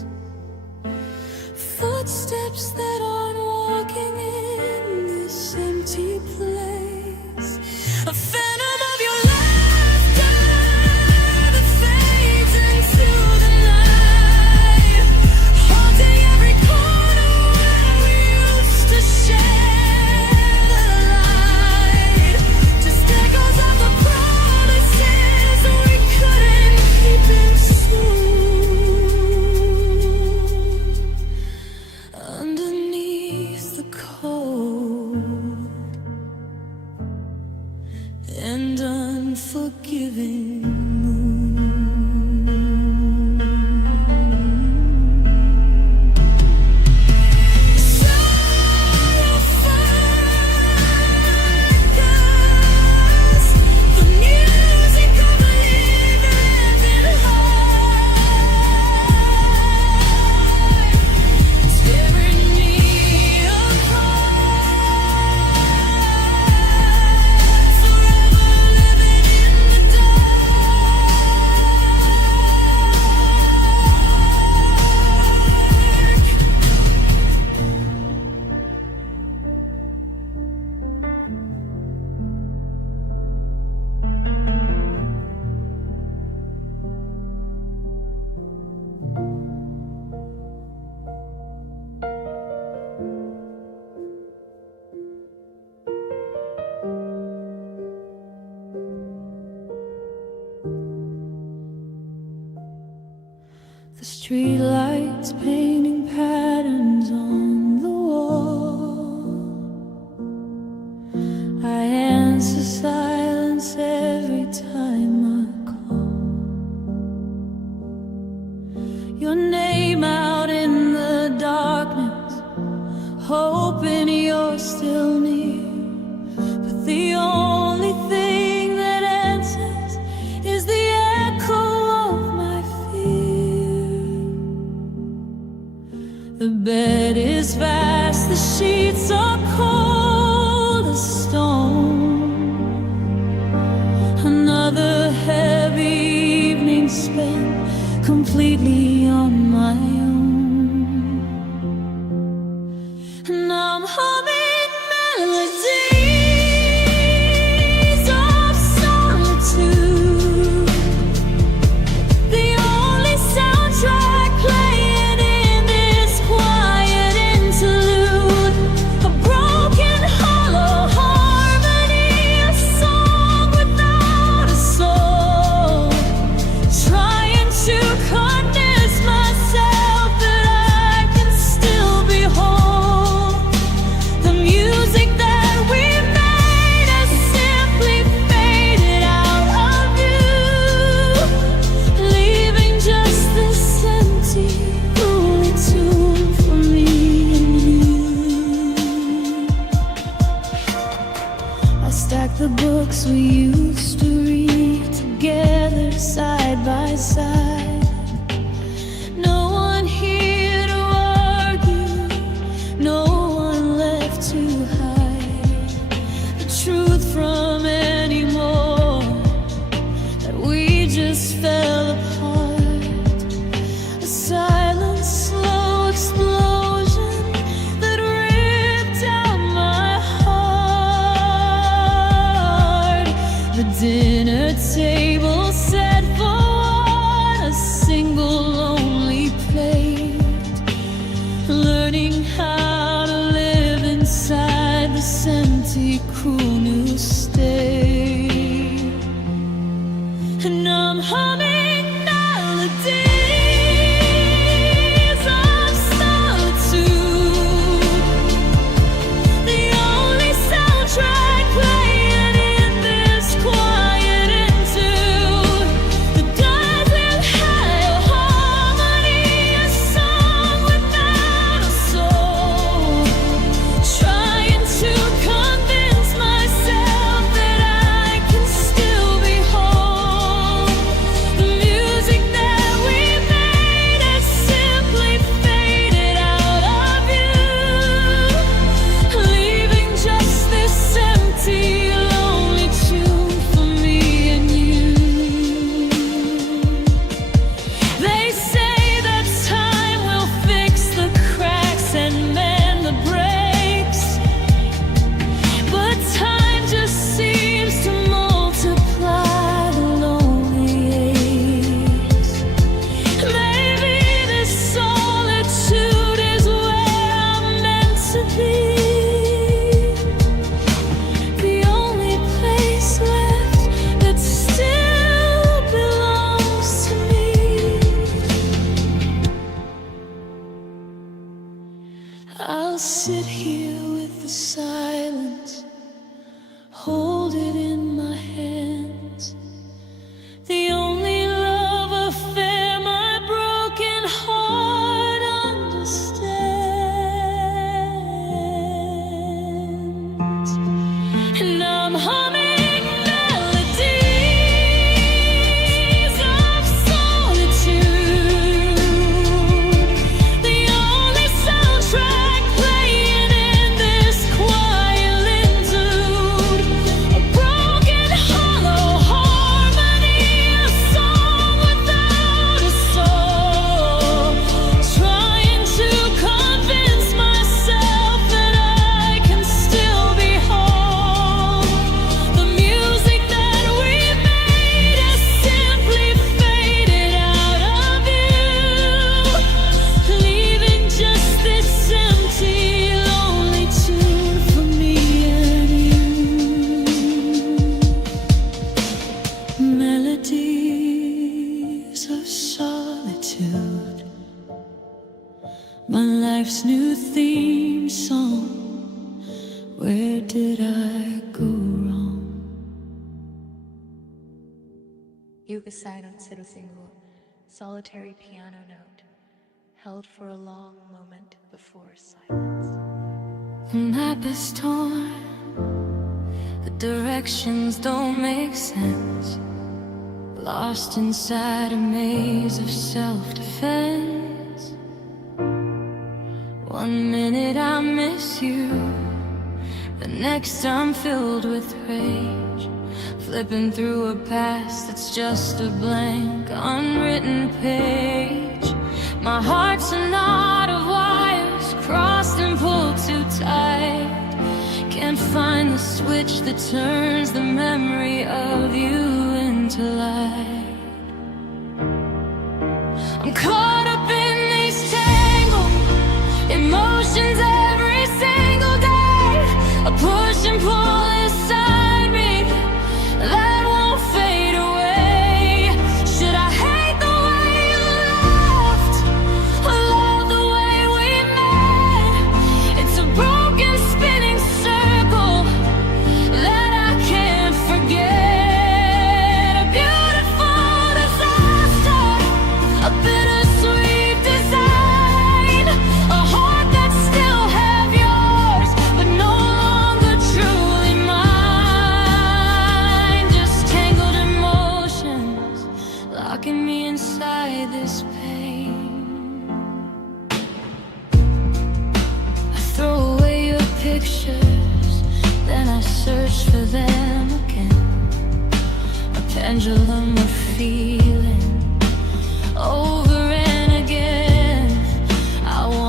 Footsteps that aren't walking in this empty place. A phantom of your laughter that fades into the night. Haunting every corner where we used to share the light. Just echoes of the promises we couldn't keep into. Underneath The streetlights painting patterns on the wall. I answer silence every time I call. Your name out in the darkness, hoping you're still near. But the only thing that answers is the echo of my fear. The bed is vast, the sheets are cold as stone. Another heavy evening spent completely on my own. And I'm humming melodies of solitude, the only soundtrack playing in this quiet interlude. A broken hollow harmony, a song without a soul, trying to convince myself that I can still be whole. The music that we made has simply faded out of view, leaving just this empty, lonely tune for me and you. I stack the books we used to read together side by side. No one here to argue, no one left to hide the truth from anymore, that we just fell apart. A silent, slow explosion that ripped out my heart. The dinner table set for one, a single lonely plate, learning how to live inside this empty, cruel new state. And I'm humming melodies of solitude, the only soundtrack playing in this quiet interlude. The dazzling high harmony, a song without a soul, trying to convince myself that I can still be whole. The music that we made has simply faded out of view, leaving just this empty, lonely tune for me and you. They say that time will fix the cracks and mend the breaks, but time just seems to multiply the lonely aches. Maybe this solitude is where I'm meant to be, the only place left that still belongs to me. I'll sit here with the silence, hold it in my hands, the only love affair my broken heart understands. And I'm humming melodies of solitude, the only soundtrack playing in this quiet my life's new theme song. Where did I go wrong? Yugasai no Tseru single, solitary piano note, held for a long moment before silence. The map is torn, the directions don't make sense. Lost inside a maze of self-defense. One minute I miss you, the next I'm filled with rage. Flipping through a past that's just a blank, unwritten page. My heart's a knot of wires, crossed and pulled too tight. Can't find the switch that turns the memory of you into light. I'm caught up in these tangled emotions every single day. A push and pull inside me that won't fade away. Should I hate the way you left, or love the way we met? It's a broken spinning circle that I can't forget. A beautiful disaster, a bittersweet design, a heart that still have yours, but no longer truly mine. Just tangled emotions, locking me inside this pain. I throw away your pictures, then I search for them again. A pendulum of feeling, oh,